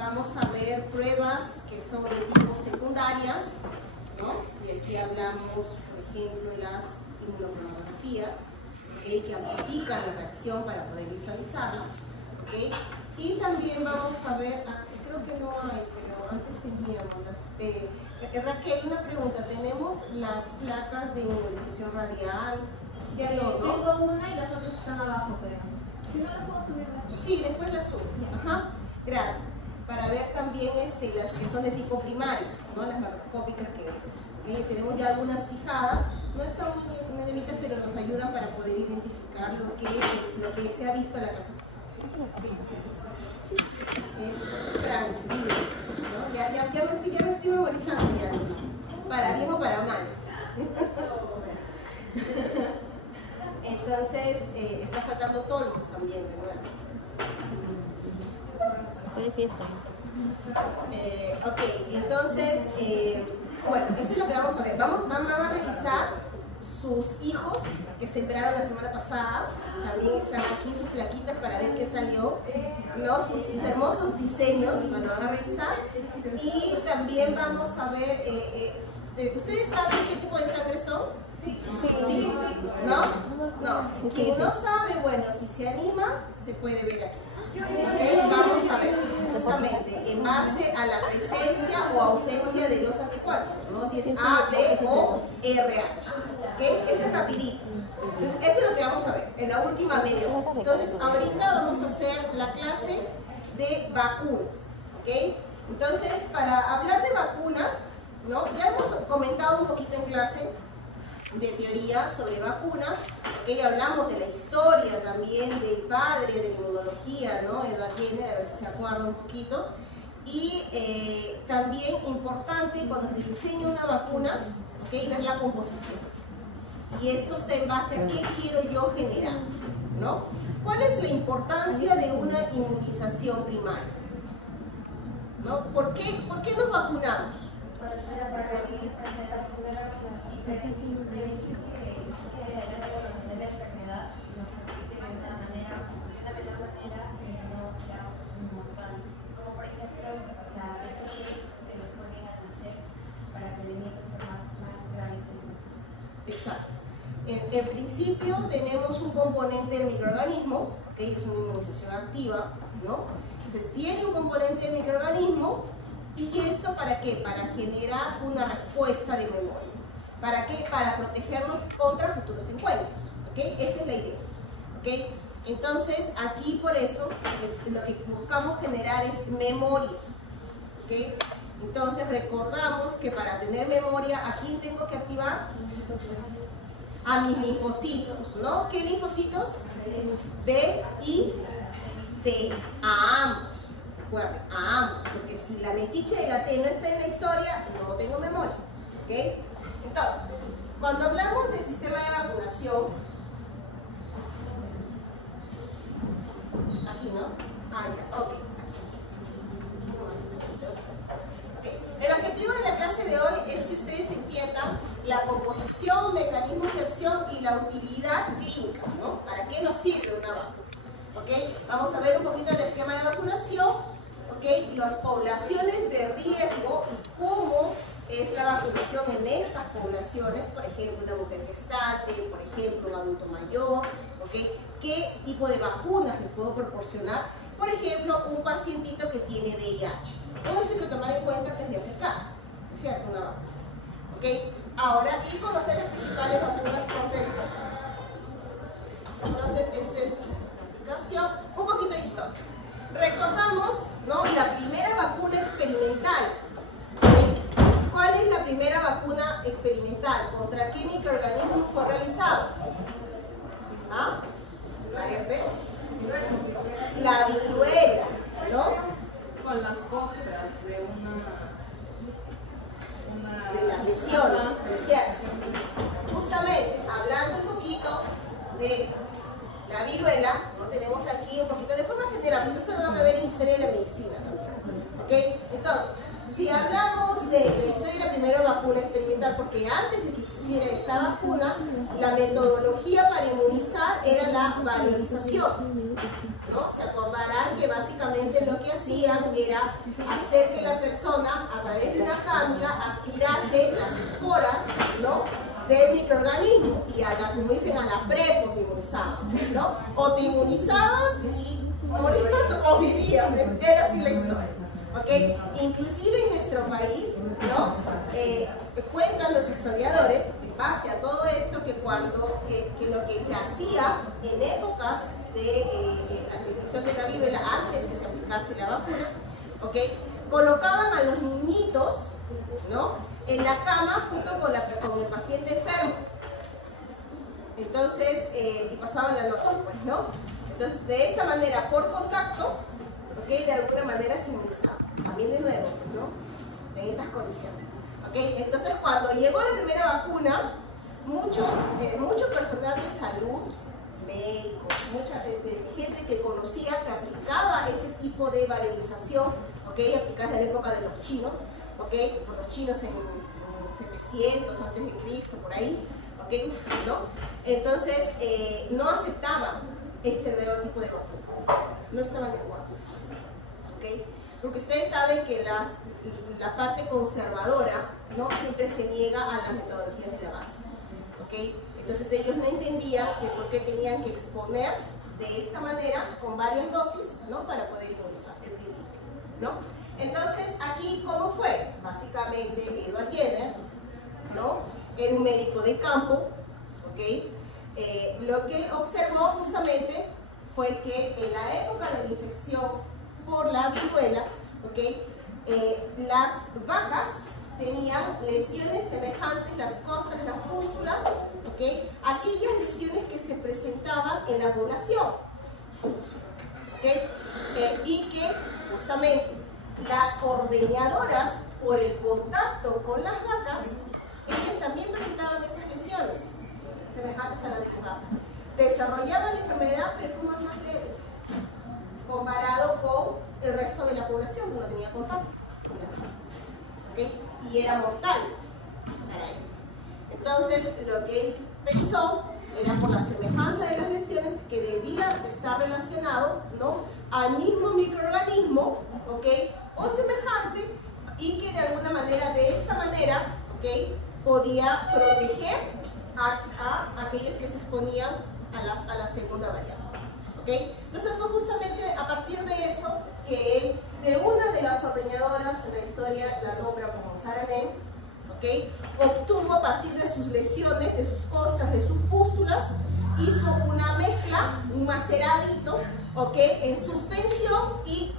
vamos a ver pruebas que son de tipo secundarias, ¿no? Y aquí hablamos, por ejemplo, las inmunocromografías, ¿okay? Que amplifican la reacción para poder visualizarla, ¿okay? Y también vamos a ver, creo que no hay, pero antes teníamos las, Raquel, una pregunta, ¿tenemos las placas de inmunodifusión radial? Ya no, ¿no? Tengo una y las otras están abajo, pero si no las puedo subir. Sí, después las subes. Ajá, gracias. Para ver también las que son de tipo primario, ¿no? Las macroscópicas que vemos. Tenemos ya algunas fijadas, no están muy enemitas, pero nos ayudan para poder identificar lo que se ha visto en la clase pasada. Es Frank Vives, ¿no? Ya me estoy memorizando ya, para bien o para mal. Entonces, está faltando Tolmos también de nuevo. Ok, entonces, bueno, eso es lo que vamos a ver. Vamos a revisar sus hijos que sembraron la semana pasada. También están aquí sus plaquitas para ver qué salió, ¿no? Sus hermosos diseños, lo van a revisar. Y también vamos a ver, ¿ustedes saben qué tipo de sangre son? ¿Sí? ¿No? No. Quien no sabe, bueno, si se anima, se puede ver aquí. ¿Okay? Vamos a ver justamente en base a la presencia o ausencia de los anticuerpos, ¿no? Si es A, B o RH. ¿Okay? Ese es rapidito. Entonces, eso es lo que vamos a ver en la última media hora. Entonces, ahorita vamos a hacer la clase de vacunas. ¿Okay? Entonces, para hablar de vacunas, ¿no? Ya hemos comentado un poquito en clase de teoría sobre vacunas, que hablamos de la historia también del padre de la inmunología, ¿no? Edward Jenner, a ver si se acuerda un poquito. Y también importante cuando se diseña una vacuna, ¿okay? Ver la composición. Y esto está en base a qué quiero yo generar, ¿no? ¿Cuál es la importancia de una inmunización primaria? ¿No? ¿Por qué nos vacunamos? Exacto. En principio tenemos un componente del microorganismo, que es una inmunización activa, ¿no? Entonces tiene un componente del microorganismo. ¿Y esto para qué? Para generar una respuesta de memoria. ¿Para qué? Para protegernos contra futuros encuentros. ¿Okay? Esa es la idea. ¿Okay? Entonces, aquí por eso lo que buscamos generar es memoria. ¿Okay? Entonces, recordamos que para tener memoria, ¿a quién tengo que activar? A mis linfocitos, ¿no? ¿Qué linfocitos? B y T. A ambos. Recuerden, a ambos, porque si la metiche y la T no está en la historia, no tengo memoria. ¿Ok? Entonces, cuando hablamos del sistema de vacunación, aquí, ¿no? Ah, ya, ok. El objetivo de la clase de hoy es que ustedes entiendan la composición, mecanismos de acción y la utilidad clínica, ¿no? ¿Para qué nos sirve una vacuna? ¿Ok? Vamos a ver un poquito el esquema de vacunación. ¿Okay? Las poblaciones de riesgo y cómo es la vacunación en estas poblaciones, por ejemplo, una mujer gestante, por ejemplo, un adulto mayor, ¿okay? ¿Qué tipo de vacunas les puedo proporcionar? Por ejemplo, un pacientito que tiene VIH. Todo eso hay que tomar en cuenta antes de aplicar, ¿no es cierto? Una vacuna. ¿Okay? Ahora, y conocer las principales vacunas contra el COVID. Entonces, esta es la aplicación, un poquito de historia. Recordamos, ¿no? La primera vacuna experimental. ¿Cuál es la primera vacuna experimental? ¿Contra qué microorganismo fue realizado? ¿Ah? ¿La herpes? La viruela, ¿no? Con las costras de de las lesiones, justamente, hablando un poquito de la viruela, ¿no? Tenemos aquí un poquito de forma general, porque esto lo van a ver en historia de la medicina también. ¿Okay? Entonces, Si hablamos de la historia de la primera vacuna experimental, porque antes de que existiera esta vacuna, la metodología para inmunizar era la variolización, ¿no? Se acordarán que básicamente lo que hacían era hacer que la persona, a través de una cánula, aspirase las esporas, ¿no?, del microorganismo, y como dicen, a la prepo te inmunizaban, ¿no? O te inmunizabas y morías o vivías, era así la historia. ¿Okay? Inclusive en nuestro país, ¿no? Cuentan los historiadores, en base a todo esto, que lo que se hacía en épocas de la infección de la viruela, antes que se aplicase la vacuna, ¿okay?, colocaban a los niñitos, ¿no?, en la cama junto con el paciente enfermo. Entonces, y pasaban la noche, pues, ¿no? Entonces, de esta manera, por contacto, ¿okay?, de alguna manera se inmunizaba. También de nuevo, ¿no?, en esas condiciones. ¿Okay? Entonces, cuando llegó la primera vacuna, mucho personal de salud, médicos, mucha gente que conocía, que aplicaba este tipo de variolización, ¿okay?, aplicada en la época de los chinos, ¿okay?, por los chinos en 700 antes de Cristo, por ahí, ¿okay?, ¿no? Entonces, no aceptaban este nuevo tipo de vacuna, no estaban de acuerdo, ¿okay? Porque ustedes saben que la parte conservadora, ¿no?, siempre se niega a las metodologías de la base, ¿okay? Entonces ellos no entendían que por qué tenían que exponer de esta manera con varias dosis, ¿no?, para poder inmunizar en principio, ¿no? Entonces, aquí, ¿cómo fue? Básicamente, Edward Jenner, ¿no?, era un médico de campo, ¿okay? Lo que él observó justamente fue que en la época de la infección por la viruela, ¿okay?, las vacas tenían lesiones semejantes, las costras, las pústulas, ¿okay?, aquellas lesiones que se presentaban en la población, ¿okay?, y que justamente las ordeñadoras, por el contacto con las vacas, ellas también presentaban esas lesiones semejantes a las de las vacas. Desarrollaban la enfermedad, pero fueron más leves comparado con el resto de la población que no tenía contacto con las vacas, ¿okay?, y era mortal para ellos. Entonces, lo que él pensó era por la semejanza de las lesiones que debía estar relacionado, ¿no?, al mismo microorganismo, ¿okay?, o semejante, y que de alguna manera, de esta manera, ¿okay?, podía proteger a aquellos que se exponían a la segunda variante, ¿okay? Entonces fue justamente a partir de eso que él, de una de las ordeñadoras, en la historia la nombra como Sarah Lenz, ¿okay?, obtuvo a partir de sus lesiones, de sus costras, de sus pústulas, hizo una mezcla, un maceradito, ¿okay?, en suspensión, y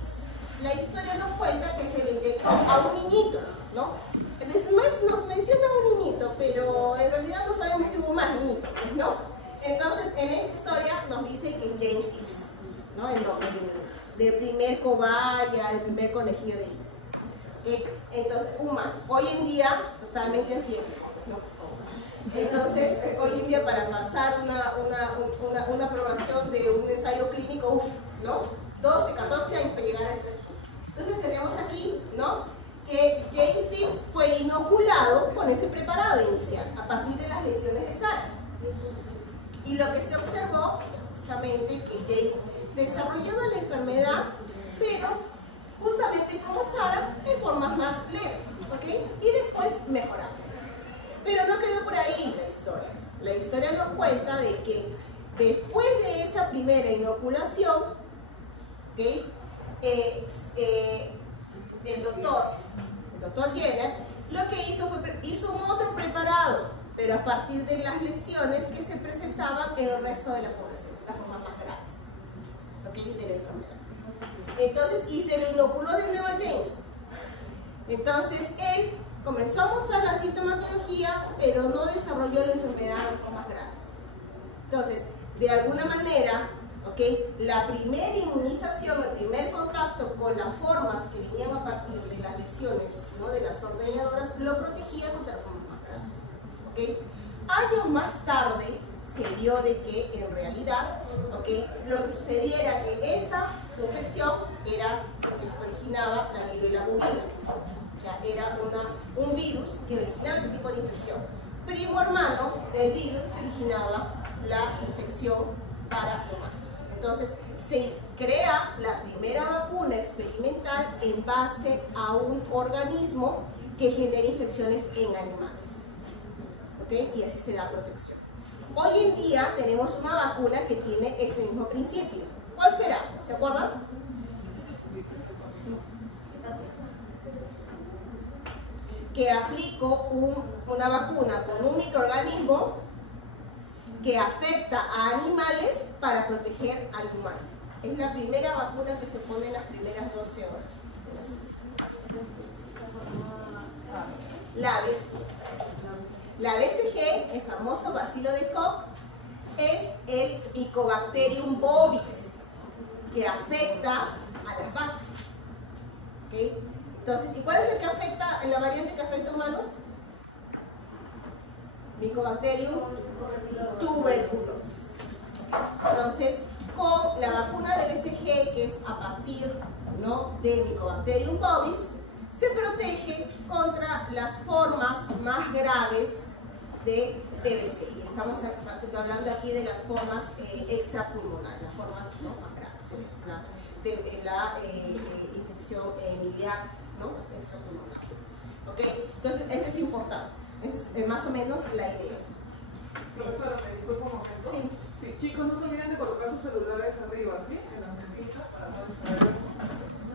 la historia nos cuenta que se le inyectó a un niñito, ¿no? Después nos menciona un niñito, pero en realidad no sabemos si hubo más niñitos, ¿no? Entonces, en esta historia nos dice que es James Phipps, ¿no?, el nombre del primer cobaya, del primer conejillo de indias, ¿okay? Entonces, humano. Hoy en día, totalmente antiético, ¿no? Entonces, hoy en día, para pasar una aprobación de un ensayo clínico, ¿no?, 12, 14 años para llegar a ese. Entonces, tenemos aquí, ¿no?, que James Phipps fue inoculado con ese preparado inicial a partir de las lesiones de Sarah. Y lo que se observó es justamente que James desarrollaba la enfermedad, pero justamente como Sarah, en formas más leves, ¿okay?, y después mejoraba. Pero no quedó por ahí la historia. La historia nos cuenta de que después de esa primera inoculación, ¿okay?, el doctor Jenner, lo que hizo fue hizo un otro preparado, pero a partir de las lesiones que se presentaban en el resto de la población, las formas más graves, ¿okay?, de la enfermedad. Entonces, y se lo inoculó de nuevo a James. Entonces, él comenzó a mostrar la sintomatología, pero no desarrolló la enfermedad en formas graves. Entonces, de alguna manera, ¿okay?, la primera inmunización, el primer contacto con las formas que venían a partir de las lesiones, ¿no?, de las ordeñadoras, lo protegía contra las formas más graves, ¿okay? Años más tarde se vio de que en realidad, ¿okay?, lo que sucedía era que esta infección era lo que originaba la viruela bovina. O sea, era un virus que originaba ese tipo de infección. Primo hermano del virus que originaba la infección para humanos. Entonces, se crea la primera vacuna experimental en base a un organismo que genera infecciones en animales. ¿Ok? Y así se da protección. Hoy en día tenemos una vacuna que tiene este mismo principio. ¿Cuál será? ¿Se acuerdan? Que aplico una vacuna con un microorganismo que afecta a animales para proteger al humano. Es la primera vacuna que se pone en las primeras 12 horas. La BCG, el famoso bacilo de Koch, es el Mycobacterium bovis, que afecta a las vacas. ¿Okay? Entonces, ¿y cuál es el que afecta, la variante que afecta a humanos? Mycobacterium tuberculosis. Entonces, con la vacuna de BCG, que es a partir, ¿no?, del Mycobacterium bovis, se protege contra las formas más graves de TBC. Y estamos hablando aquí de las formas extrapulmonares, las formas, ¿no?, más graves de la infección miliar, ¿no?, las extrapulmonares. ¿Okay? Entonces, eso es importante. Esa es más o menos la idea. Profesora, me disculpa un momento. Sí. Sí, chicos, no se olviden de colocar sus celulares arriba, ¿sí? En las mesitas para no distraer.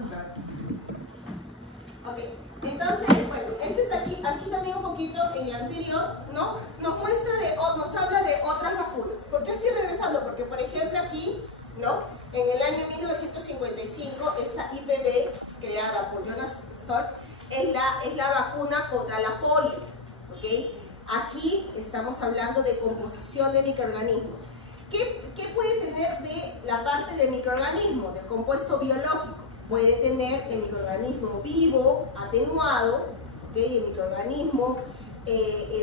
Gracias. Ok, entonces, bueno, este es aquí también un poquito en el anterior, ¿no? Nos habla de otras vacunas. ¿Por qué estoy regresando? Porque, por ejemplo, aquí, ¿no?, en el año 1955, esta IPV, creada por Jonas Salk, es la vacuna contra la polio, ¿ok? Aquí estamos hablando de composición de microorganismos. ¿Qué puede tener de la parte del microorganismo, del compuesto biológico? Puede tener el microorganismo vivo, atenuado, ¿okay?, el microorganismo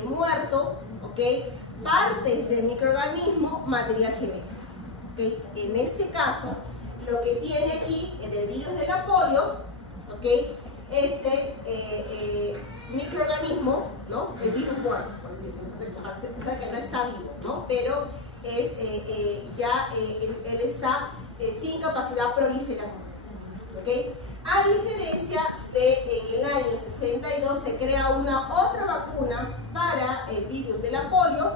muerto, ¿okay?, partes del microorganismo, material genético. ¿Okay? En este caso, lo que tiene aquí el virus de la polio, ¿okay?, ese microorganismo, ¿no?, el virus muerto, por así decirlo, o sea que no está vivo, ¿no?, pero es, él está sin capacidad proliferativa. ¿Okay? A diferencia de en el año 62 se crea una otra vacuna para el virus de la polio,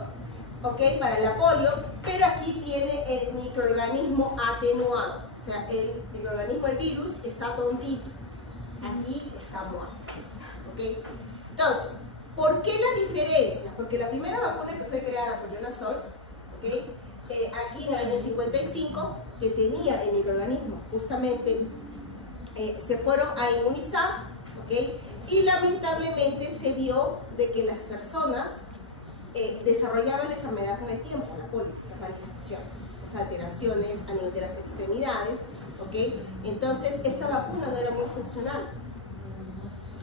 ¿okay?, para la polio, pero aquí tiene el microorganismo atenuado, o sea, el microorganismo, el virus, está tontito, aquí está muerto. ¿Okay? Entonces, ¿por qué la diferencia? Porque la primera vacuna que fue creada por Jonas Salk, ¿okay?, aquí en el año 55, que tenía el microorganismo justamente, se fueron a inmunizar, ¿okay?, y lamentablemente se vio de que las personas desarrollaban la enfermedad con el tiempo, la polio, las manifestaciones, las alteraciones a nivel de las extremidades, ¿okay? Entonces esta vacuna no era muy funcional.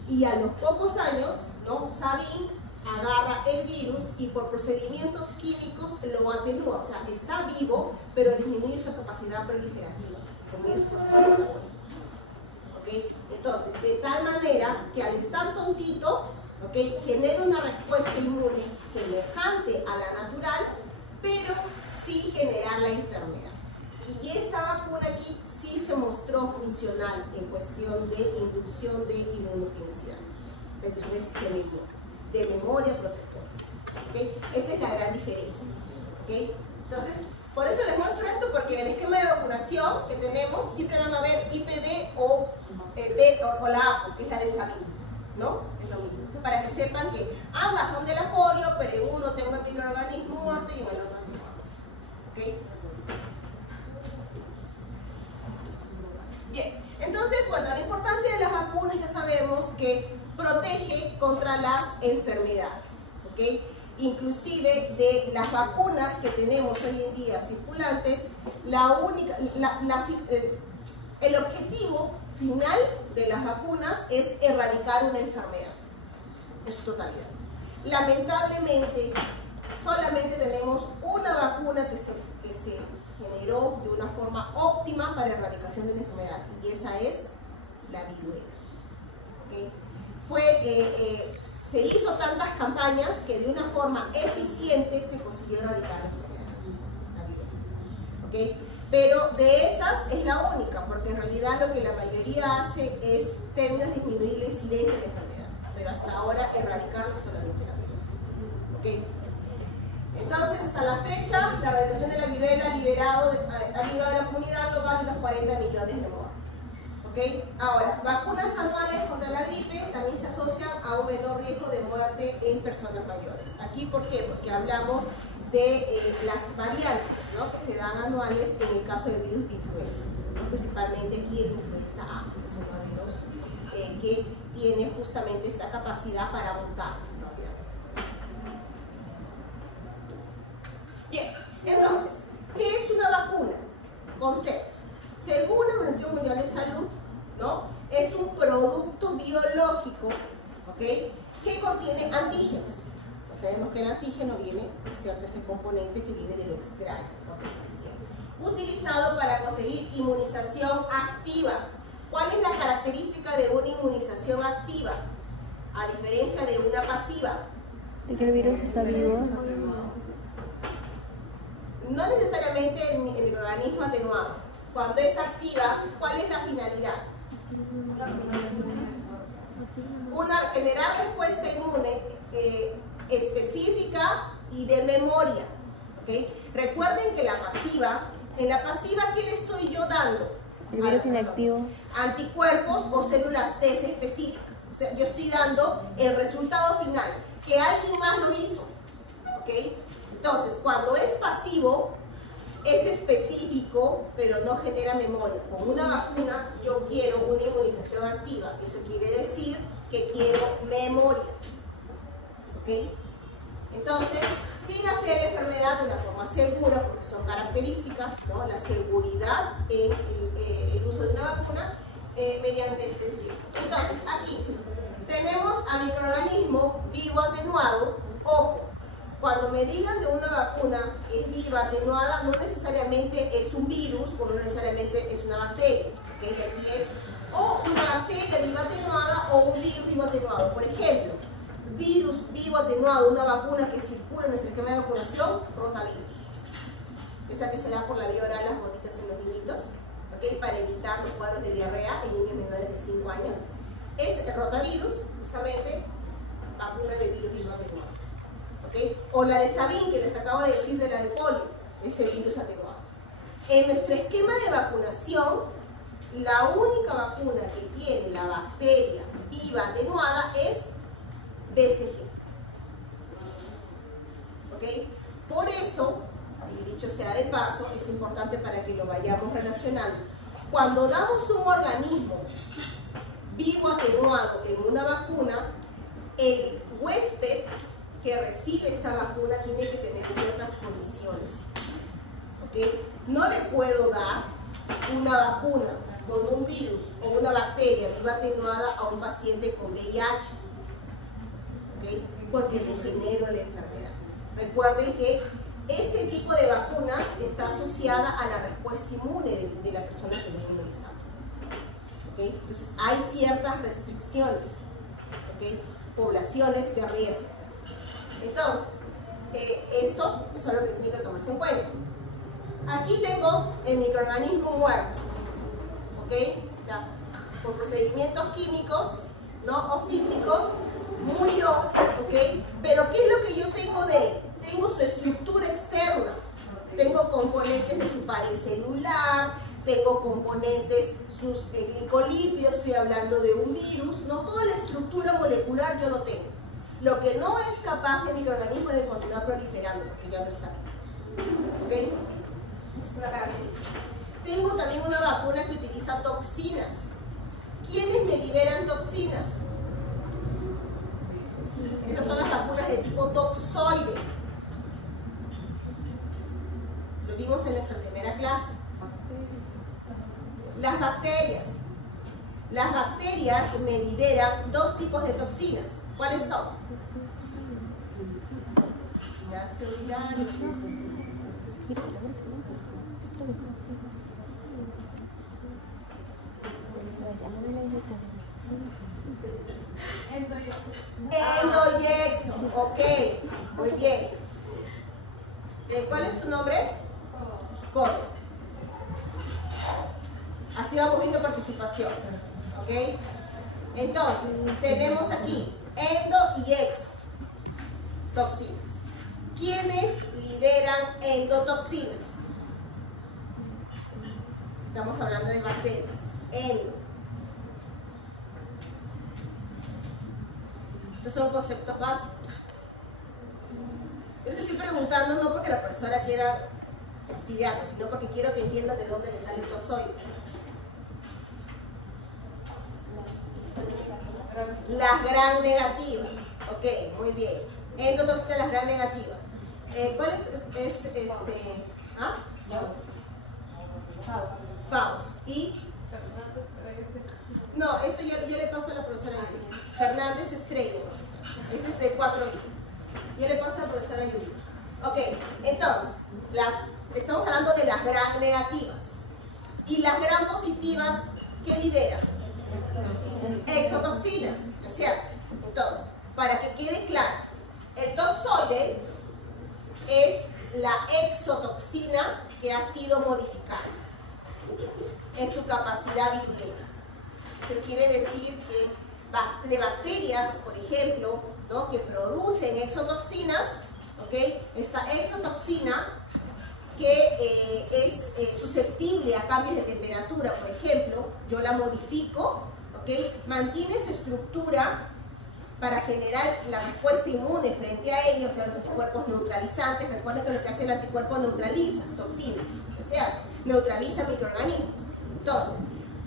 Y a los pocos años, ¿no?, Sabin agarra el virus y por procedimientos químicos lo atenúa, o sea, está vivo, pero disminuye su capacidad proliferativa, disminuye su proceso metabólico. ¿Okay? Entonces, de tal manera que al estar tontito, ¿okay?, genera una respuesta inmune semejante a la natural, pero sin generar la enfermedad. Y esta vacuna aquí sí se mostró funcional en cuestión de inducción de inmunogenicidad, o sea, inducción del sistema inmune, de memoria protectora. ¿Okay? Esa es la gran diferencia. ¿Okay? Entonces, por eso les muestro esto, porque en el esquema de vacunación que tenemos siempre van a ver IPV o la APO, que es la de Sabin, ¿no? Es lo mismo. Entonces, para que sepan que ambas son de la polio, pero en uno tengo el microorganismo muerto y en el otro no. ¿Okay? Bien, entonces, bueno, la importancia de las vacunas ya sabemos que protege contra las enfermedades, ¿ok? Inclusive de las vacunas que tenemos hoy en día circulantes, el objetivo final de las vacunas es erradicar una enfermedad en su totalidad. Lamentablemente, solamente tenemos una vacuna que se generó de una forma óptima para erradicación de la enfermedad, y esa es la viruela. ¿Okay? se hizo tantas campañas que de una forma eficiente se consiguió erradicar la enfermedad, la viruela. ¿Okay? Pero de esas es la única, porque en realidad lo que la mayoría hace es disminuir la incidencia de enfermedades, pero hasta ahora erradicarla solamente la viruela. ¿Okay? Entonces, hasta la fecha, la erradicación de la viruela ha librado a la comunidad global de los 40 millones de muertes. ¿Okay? Ahora, vacunas anuales contra la gripe también se asocian a un menor riesgo de muerte en personas mayores. ¿Aquí por qué? Porque hablamos de las variantes, ¿no?, que se dan anuales en el caso del virus de influenza, ¿no? Principalmente aquí el influenza A, que es uno de los que tiene justamente esta capacidad para mutar, ¿no? Bien, entonces, ¿qué es una vacuna? Concepto. Según la Organización Mundial de Salud, ¿no?, es un producto biológico, ¿ok?, que contiene antígenos. Ya sabemos que el antígeno viene, ¿no es cierto?, ese componente que viene de lo extraño, ¿no?, utilizado para conseguir inmunización activa. ¿Cuál es la característica de una inmunización activa? A diferencia de una pasiva. De que el virus está vivo. No necesariamente el microorganismo atenuado. Cuando es activa, ¿cuál es la finalidad? Generar respuesta inmune específica y de memoria. ¿Okay? Recuerden que en la pasiva, ¿qué le estoy yo dando? El virus inactivo. Anticuerpos o células T específicas. O sea, yo estoy dando el resultado final, que alguien más lo hizo. ¿Okay? Entonces, cuando es pasivo, es específico, pero no genera memoria. Con una vacuna, yo quiero una inmunización activa. Eso quiere decir que quiero memoria. ¿Ok? Entonces, sin hacer enfermedad de una forma segura, porque son características, ¿no?, la seguridad en el uso de una vacuna mediante este estilo. Entonces, aquí tenemos al microorganismo vivo atenuado. Ojo, cuando me digan de una vacuna que es viva, atenuada, no necesariamente es un virus o no necesariamente es una bacteria. ¿Okay? Aquí es o una bacteria viva atenuada o un virus vivo atenuado. Por ejemplo, virus vivo atenuado, una vacuna que circula en nuestro esquema de vacunación, rotavirus. Esa que se da por la vía oral, las gotitas en los niñitos, ¿okay?, para evitar los cuadros de diarrea en niños menores de 5 años. Es el rotavirus, justamente, vacuna de virus vivo atenuado. ¿Okay? O la de Sabin, que les acabo de decir de la de polio, es el virus atenuado. En nuestro esquema de vacunación, la única vacuna que tiene la bacteria viva atenuada es BCG. ¿Okay? Por eso, y dicho sea de paso, es importante para que lo vayamos relacionando. Cuando damos un organismo vivo atenuado en una vacuna, el huésped que recibe esta vacuna tiene que tener ciertas condiciones. ¿Okay? No le puedo dar una vacuna con un virus o una bacteria viva atenuada a un paciente con VIH. ¿Okay? Porque le genero la enfermedad. Recuerden que este tipo de vacunas está asociada a la respuesta inmune de la persona que viene inmunizada. ¿Okay? Entonces hay ciertas restricciones. ¿Okay? Poblaciones de riesgo. Entonces, esto es algo que tiene que tomarse en cuenta. Aquí tengo el microorganismo muerto, ¿ok? O sea, por procedimientos químicos, ¿no?, o físicos, murió, ¿ok? Pero ¿qué es lo que yo tengo de él? Tengo su estructura externa, tengo componentes de su pared celular, tengo componentes, sus glicolípidos, estoy hablando de un virus, ¿no? Toda la estructura molecular yo lo tengo. Lo que no es capaz el microorganismo es de continuar proliferando, porque ya no está bien. ¿Ok? Es una característica. Tengo también una vacuna que utiliza toxinas. ¿Quiénes me liberan toxinas? Estas son las vacunas de tipo toxoide. Lo vimos en nuestra primera clase. Las bacterias. Las bacterias me liberan dos tipos de toxinas. ¿Cuáles son? Endo y exo. Ok, muy bien. ¿Cuál es tu nombre? Corre. Así vamos viendo participación. ¿Ok? Entonces, tenemos aquí endo y exo. Toxinas. ¿Quiénes liberan endotoxinas? Estamos hablando de bacterias. Endo. Estos son conceptos básicos. Yo les estoy preguntando no porque la profesora quiera fastidiarnos, sino porque quiero que entiendan de dónde le sale el toxoide. Las gram negativas. Ok, muy bien. Endotoxinas, las gram negativas. ¿Cuál es ¿ah? Faus. ¿Y? No, eso yo le paso a la profesora Yuri. Fernández Estrella, profesora. Ese es del 4I. Yo le paso a la profesora Yuri. Ok, entonces, estamos hablando de las gram negativas. ¿Y las gram positivas qué liberan? Exotoxinas, ¿no es cierto? Entonces, para que quede claro, el toxoide es la exotoxina que ha sido modificada en su capacidad virulenta. Eso quiere decir que de bacterias, por ejemplo, ¿no?, que producen exotoxinas, ¿okay?, esta exotoxina que es susceptible a cambios de temperatura, por ejemplo, yo la modifico, ¿okay?, mantiene su estructura para generar la respuesta inmune frente a ellos, o sea, los anticuerpos neutralizantes. Recuerden que lo que hace el anticuerpo neutraliza toxinas, o sea, neutraliza microorganismos. Entonces,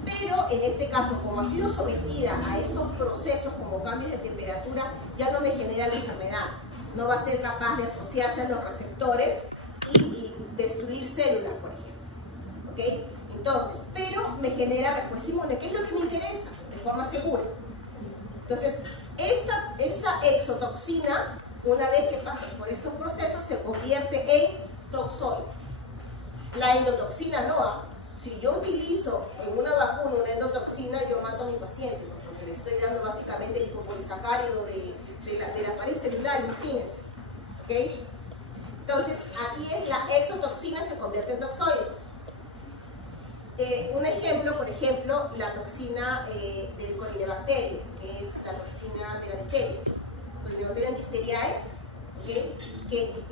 pero en este caso, como ha sido sometida a estos procesos como cambios de temperatura, ya no me genera la enfermedad. No va a ser capaz de asociarse a los receptores y destruir células, por ejemplo. ¿Okay? Entonces, pero me genera respuesta inmune, que es lo que me interesa, de forma segura. Entonces, esta exotoxina, una vez que pasa por estos procesos, se convierte en toxoide. La endotoxina no. Si yo utilizo en una vacuna una endotoxina, yo mato a mi paciente, porque le estoy dando básicamente el hipopolisacárido de la pared celular, imagínense. ¿Okay? Entonces, aquí es la exotoxina se convierte en toxoide. Un ejemplo, por ejemplo, la toxina del Corynebacterium, que es la toxina de la difteria. Corynebacterium diphtheriae, ¿okay?, que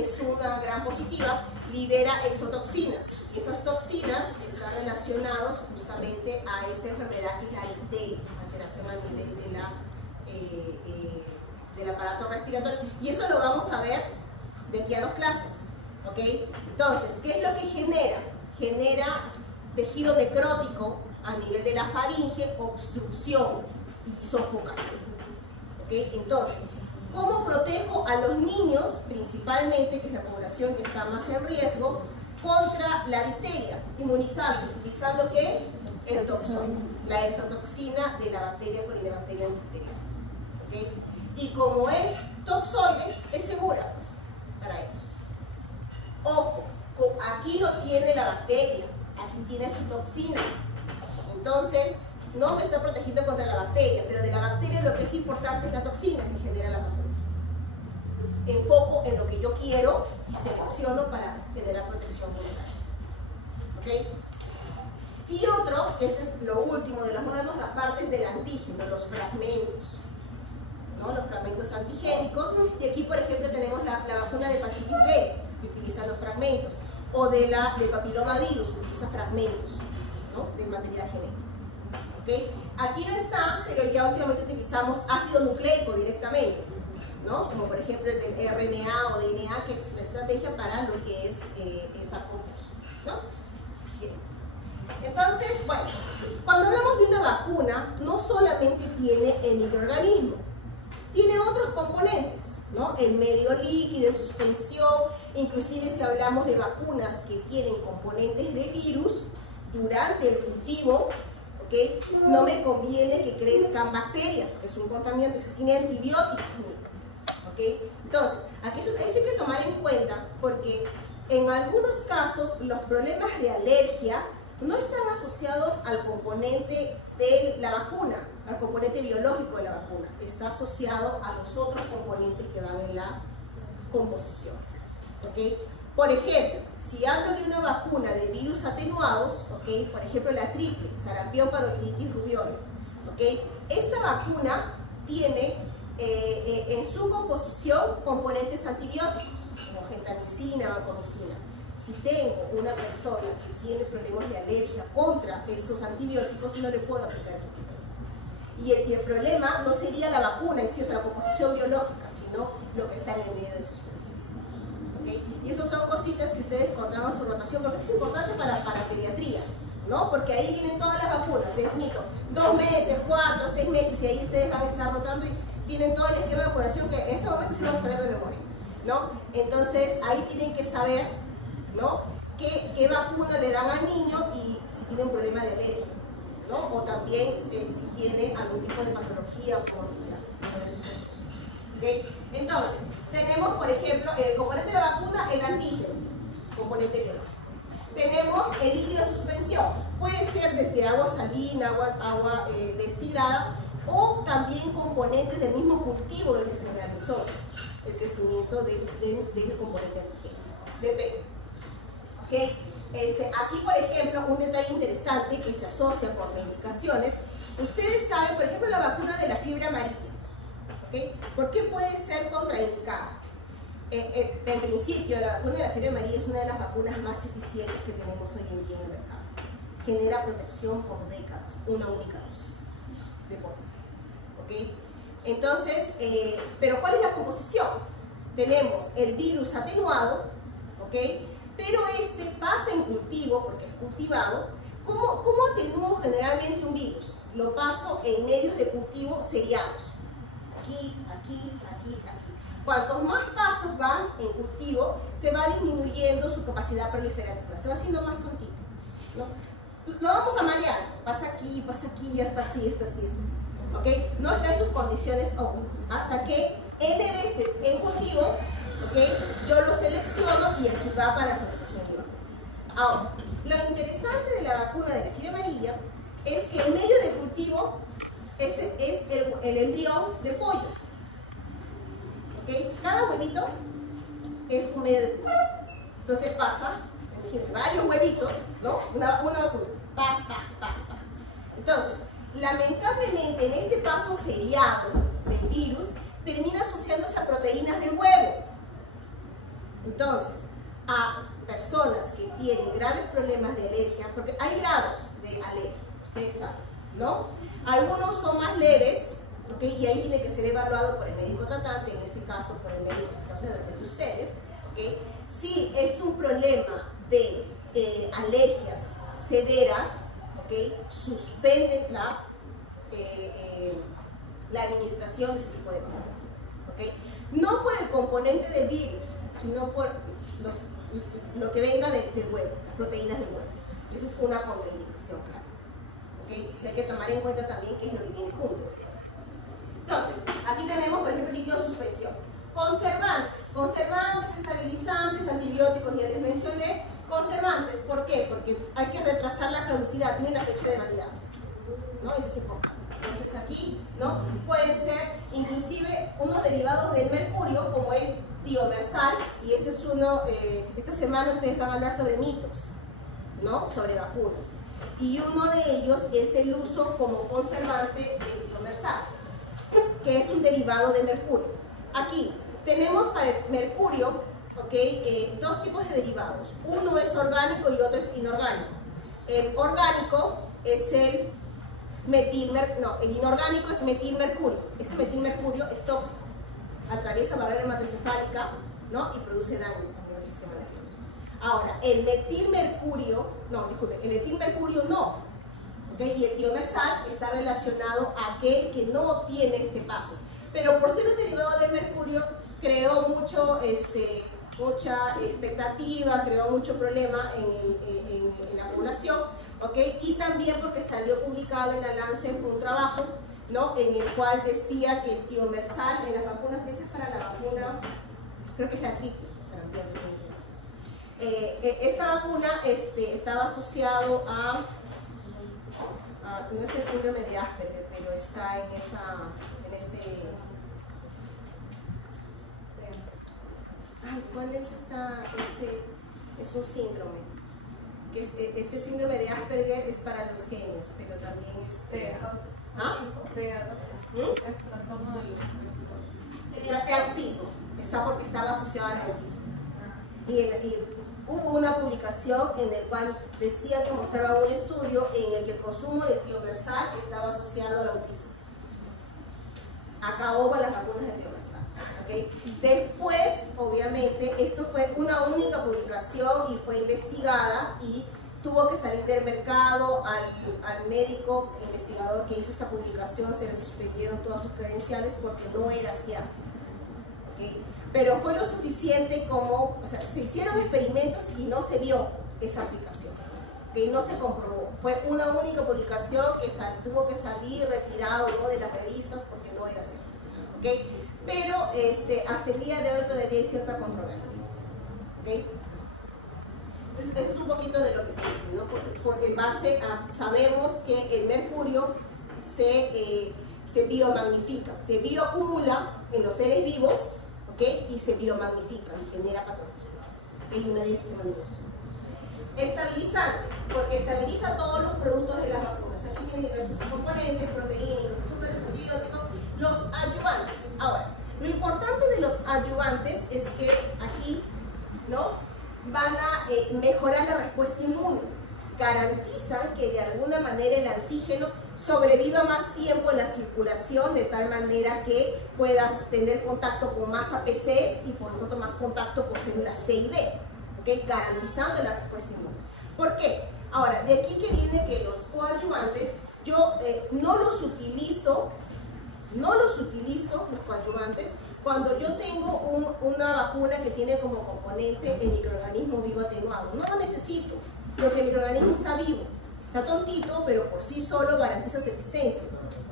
es una gram positiva, libera exotoxinas. Y esas toxinas están relacionadas justamente a esta enfermedad que es la difteria, alteración a nivel del aparato respiratorio. Y eso lo vamos a ver de aquí a 2 clases. ¿Okay? Entonces, ¿qué es lo que genera? Genera tejido necrótico a nivel de la faringe, obstrucción y sofocación. ¿Okay? Entonces, ¿cómo protejo a los niños, principalmente, que es la población que está más en riesgo, contra la difteria? Inmunizando, utilizando ¿qué? El toxoide, la exotoxina de la bacteria Corynebacterium diphtheriae. ¿Okay? Y como es toxoide, es segura, pues, para ellos. Ojo, aquí no tiene la bacteria, aquí tiene su toxina. Entonces, no me está protegiendo contra la bacteria, pero de la bacteria lo que es importante es la toxina que genera la patología. Entonces, enfoco en lo que yo quiero y selecciono para generar protección contra eso. ¿Okay? Y otro, que ese es lo último de los modelos, las partes del antígeno, los fragmentos, ¿no? Los fragmentos antigénicos. Y aquí, por ejemplo, tenemos la vacuna de hepatitis B, que utiliza los fragmentos, o del papiloma virus, que utiliza fragmentos, ¿no?, del material genético. ¿Okay? Aquí no está, pero ya últimamente utilizamos ácido nucleico directamente, ¿no?, como por ejemplo el del RNA o DNA, que es la estrategia para lo que es el SARS-CoV-2, ¿no? Bien. Entonces, bueno, cuando hablamos de una vacuna, no solamente tiene el microorganismo, tiene otros componentes, ¿no? El medio líquido, en suspensión. Inclusive si hablamos de vacunas que tienen componentes de virus, durante el cultivo, ¿okay?, no me conviene que crezcan bacterias, porque es un contaminante, si tiene antibióticos, ¿okay? Entonces, aquí esto hay que tomar en cuenta, porque en algunos casos los problemas de alergia no están asociados al componente de la vacuna, al componente biológico de la vacuna, está asociado a los otros componentes que van en la composición. ¿Okay? Por ejemplo, si hablo de una vacuna de virus atenuados, ¿okay? Por ejemplo la triple, sarampión, parotiditis, rubiola, ¿okay? Esta vacuna tiene en su composición componentes antibióticos, como gentamicina, vancomicina. Si tengo una persona que tiene problemas de alergia contra esos antibióticos, no le puedo aplicar ese tipo. Y el problema no sería la vacuna en sí, o sea, la composición biológica, sino lo que está en el medio de suspensión. ¿Okay? Y esas son cositas que ustedes contaban su rotación, porque es importante para pediatría, ¿no? Porque ahí vienen todas las vacunas, de niñito, 2 meses, 4, 6 meses, y ahí ustedes van a estar rotando y tienen todo el esquema de vacunación que en ese momento se lo van a saber de memoria, ¿no? Entonces ahí tienen que saber, ¿no? ¿Qué vacuna le dan al niño y si tiene un problema de alergia, ¿no? O también si tiene algún tipo de patología o comorbidad, uno de esos casos. ¿Okay? Entonces, tenemos, por ejemplo, el componente de la vacuna, el antígeno, componente biológico. Tenemos el líquido de suspensión, puede ser desde agua salina, agua destilada, o también componentes del mismo cultivo en el que se realizó el crecimiento del componente antígeno, depende. ¿Okay? Aquí, por ejemplo, un detalle interesante que se asocia con medicaciones. Ustedes saben, por ejemplo, la vacuna de la fiebre amarilla. ¿Okay? ¿Por qué puede ser contraindicada? En principio, la vacuna de la fiebre amarilla es una de las vacunas más eficientes que tenemos hoy en día en el mercado. Genera protección por décadas, una única dosis de polvo. ¿Okay? Entonces, pero ¿cuál es la composición? Tenemos el virus atenuado, ¿okay? Pero este pasa en cultivo, porque es cultivado. ¿Cómo atenúo generalmente un virus? Lo paso en medios de cultivo seriados. Aquí, aquí, aquí, aquí. Cuantos más pasos van en cultivo, se va disminuyendo su capacidad proliferativa, se va haciendo más tontito, ¿no? Lo vamos a marear, pasa aquí, ya está así, está así, está así. ¿Okay? No está en sus condiciones óptimas, hasta que N veces en cultivo, ¿okay? Yo lo selecciono y aquí va para la fabricación de vacuna. Ahora, lo interesante de la vacuna de la fiebre amarilla es que el medio de cultivo es el embrión de pollo. ¿Okay? Cada huevito es un medio de cultivo. Entonces pasa, imagínense, varios huevitos, ¿no? Una vacuna. Pa, pa, pa, pa. Entonces, lamentablemente en este paso seriado del virus termina asociándose a proteínas del huevo. Entonces, a personas que tienen graves problemas de alergia, porque hay grados de alergia, ustedes saben, ¿no? Algunos son más leves, ¿okay? Y ahí tiene que ser evaluado por el médico tratante, en ese caso por el médico que está haciendo de ustedes, ¿okay? Si es un problema de alergias severas, ¿okay? Suspenden la administración de ese tipo de vacunas, ¿okay? No por el componente del virus, sino por lo que venga del huevo, proteínas del huevo. Esa es una contraindicación, claro. ¿Okay? Hay que tomar en cuenta también qué es lo que viene junto. Entonces, aquí tenemos, por ejemplo, líquido de suspensión. Conservantes, estabilizantes, antibióticos, ya les mencioné. Conservantes, ¿por qué? Porque hay que retrasar la caducidad, tiene una fecha de validad, ¿no? Eso es importante. Entonces aquí, ¿no? Pueden ser inclusive unos derivados del mercurio, como el tiomersal, y ese es uno, esta semana ustedes van a hablar sobre mitos, ¿no? Sobre vacunas. Y uno de ellos es el uso como conservante del tiomersal, que es un derivado de mercurio. Aquí tenemos para el mercurio, ¿okay? Dos tipos de derivados. Uno es orgánico y otro es inorgánico. El orgánico es el el inorgánico es metilmercurio. Este metilmercurio es tóxico, atraviesa barrera hematocefálica, ¿no? Y produce daño en el sistema nervioso. Ahora, el metilmercurio no, ¿okay? Y el tiomersal está relacionado a aquel que no tiene este paso. Pero por ser un derivado del mercurio, creó mucha expectativa, creó mucho problema en la población, ¿okay? Y también porque salió publicado en la Lancet un trabajo, ¿no? En el cual decía que el tiomersal en las vacunas, esta es para la vacuna, creo que es la triple, esta vacuna estaba asociado a no es el síndrome de Asperger, pero está en ese... Ay, ¿cuál es es un síndrome? Que ese síndrome de Asperger es para los genios, pero también es... ¿Ah? Es trastorno del autismo, porque estaba asociado al autismo. Y hubo una publicación en el cual decía que mostraba un estudio en el que el consumo de tiomersal estaba asociado al autismo. Acabó con las vacunas de tiomersal. ¿Okay? Después, obviamente, esto fue una única publicación y fue investigada y tuvo que salir del mercado. Al médico investigador que hizo esta publicación se le suspendieron todas sus credenciales porque no era cierto. ¿Okay? Pero fue lo suficiente como, o sea, se hicieron experimentos y no se vio esa aplicación, ¿okay? No se comprobó. Fue una única publicación que tuvo que salir retirado, ¿no?, de las revistas porque no era cierto. ¿Okay? Pero hasta el día de hoy todavía hay cierta controversia. ¿Okay? Entonces, eso es un poquito de lo que se dice, ¿no? Porque en base a, sabemos que el mercurio se biomagnifica, se bioacumula en los seres vivos, ¿okay? Y se biomagnifica y genera patologías. ¿Okay? Y una de ellas es magnificación. Estabilizante, porque estabiliza todos los productos de las vacunas. Aquí tiene diversos componentes, proteínas, azúcares, antibióticos, los ayudantes. Ahora, lo importante de los ayudantes es que aquí, ¿no?, van a mejorar la respuesta inmune. Garantizan que de alguna manera el antígeno sobreviva más tiempo en la circulación, de tal manera que puedas tener contacto con más APCs y por lo tanto más contacto con células T y D, ¿okay? Garantizando la respuesta inmune. ¿Por qué? Ahora, de aquí que viene que los coadyuvantes, yo no los utilizo, los coadyuvantes, cuando yo tengo una vacuna que tiene como componente el microorganismo vivo atenuado. No lo necesito, porque el microorganismo está vivo. Está tontito, pero por sí solo garantiza su existencia.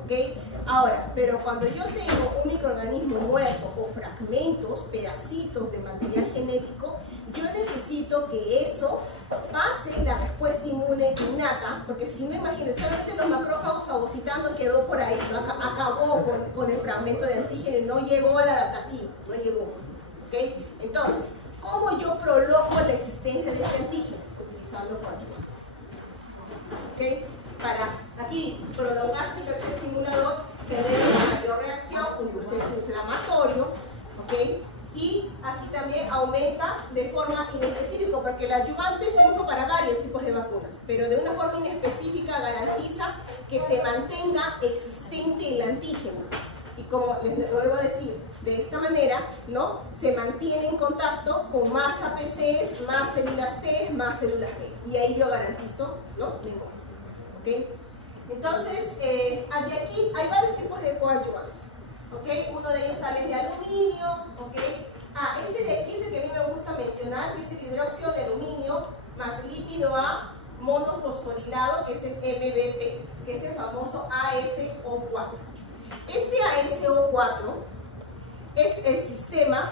¿Okay? Ahora, pero cuando yo tengo un microorganismo muerto o fragmentos, pedacitos de material genético, yo necesito que eso pase la respuesta inmune innata, porque si no, imagínense, solamente los macrófagos fagocitando quedó por ahí, ¿no? Acabó con el fragmento de antígeno y no llegó al adaptativo, no llegó. ¿Okay? Entonces, ¿cómo yo prolongo la existencia de este antígeno? Utilizando coadyuvantes. ¿Okay? Aquí dice, prolongar su efecto estimulador, genera una mayor reacción, un proceso inflamatorio, ¿okay? Y aquí también aumenta de forma inespecífica, porque el adyuvante es único para varios tipos de vacunas, pero de una forma inespecífica garantiza que se mantenga existente el antígeno. Y como les vuelvo a decir, de esta manera, ¿no?, se mantiene en contacto con más APCs, más células T, más células B. Y ahí yo garantizo, ¿no?, mi muerte. ¿Okay? Entonces, de aquí hay varios tipos de coadyuvantes. ¿Okay? Uno de ellos sale de aluminio. ¿Okay? Este de aquí es el que a mí me gusta mencionar, que es el hidróxido de aluminio más lípido A monofosforilado, que es el MVP, que es el famoso ASO4. Este ASO4 es el sistema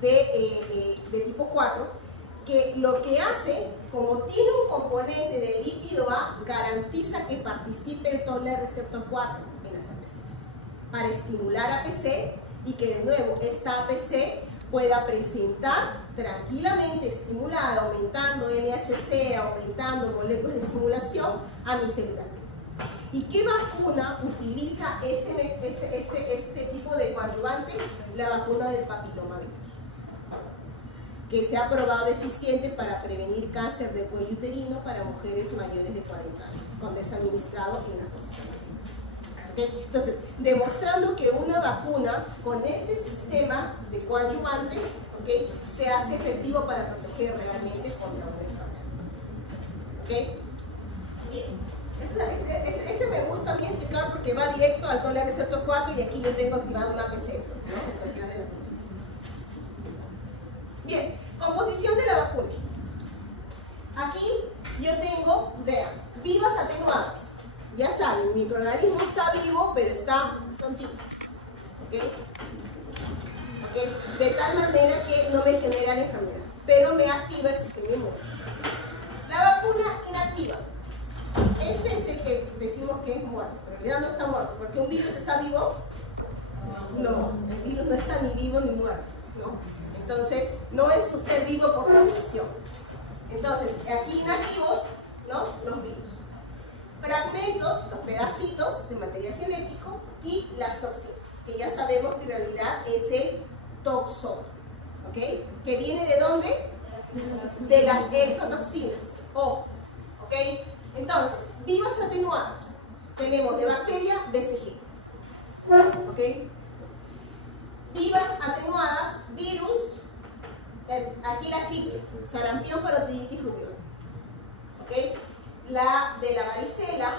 de tipo 4, que lo que hace, como tiene un componente de lípido A, garantiza que participe el toll receptor 4 en las APCs, para estimular APC y que de nuevo esta APC pueda presentar tranquilamente estimulada, aumentando MHC, aumentando moléculas de estimulación a mi célula T. ¿Y qué vacuna utiliza este tipo de coadyuvante? La vacuna del papiloma virus, que se ha probado eficiente para prevenir cáncer de cuello uterino para mujeres mayores de 40 años, cuando es administrado en las dosis tempranas. ¿Okay? Entonces, demostrando que una vacuna con este sistema de coadyuvantes, ¿okay?, se hace efectivo para proteger realmente contra una enfermedad. ¿Okay? Bien. Ese me gusta a mí explicar porque va directo al toll receptor 4 y aquí yo tengo activado una APC, pues, ¿no?, en cualquiera de las vacunas. Bien, composición de la vacuna. Aquí yo tengo, vean, vivas atenuadas. Ya saben, el microorganismo está vivo, pero está tontito. ¿Okay? ¿Okay? De tal manera que no me genera la enfermedad, pero me activa el sistema inmune. La vacuna inactiva. Este es el que decimos que es muerto, pero realidad no está muerto, porque un virus está vivo. No, el virus no está ni vivo ni muerto, ¿no? Entonces, no es un ser vivo por definición. Entonces, aquí inactivos, ¿no? Los virus. Fragmentos, los pedacitos de material genético y las toxinas, que ya sabemos que en realidad es el toxón, ¿ok? ¿Que viene de dónde? De las exotoxinas, ojo, ¿ok? Entonces, vivas atenuadas, tenemos de bacteria BCG, ¿ok? Vivas atenuadas, virus, aquí la triple, sarampión, parotiditis, rubiola, ¿ok? La de la varicela,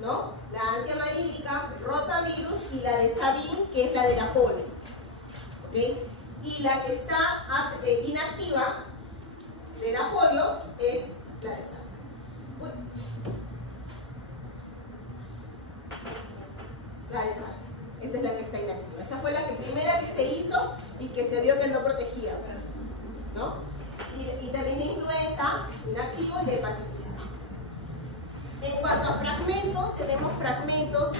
¿no? La antiamarílica, rotavirus y la de Sabin, que es la de la polio, ¿ok? Y la que está inactiva de la polio es la de Sabin. La de Sabin. Esa es la que está inactiva. Esa fue la primera que se hizo y que se vio que no protegía, ¿no? Y también de influenza, inactivo, y de hepatitis A. En cuanto a fragmentos, tenemos fragmentos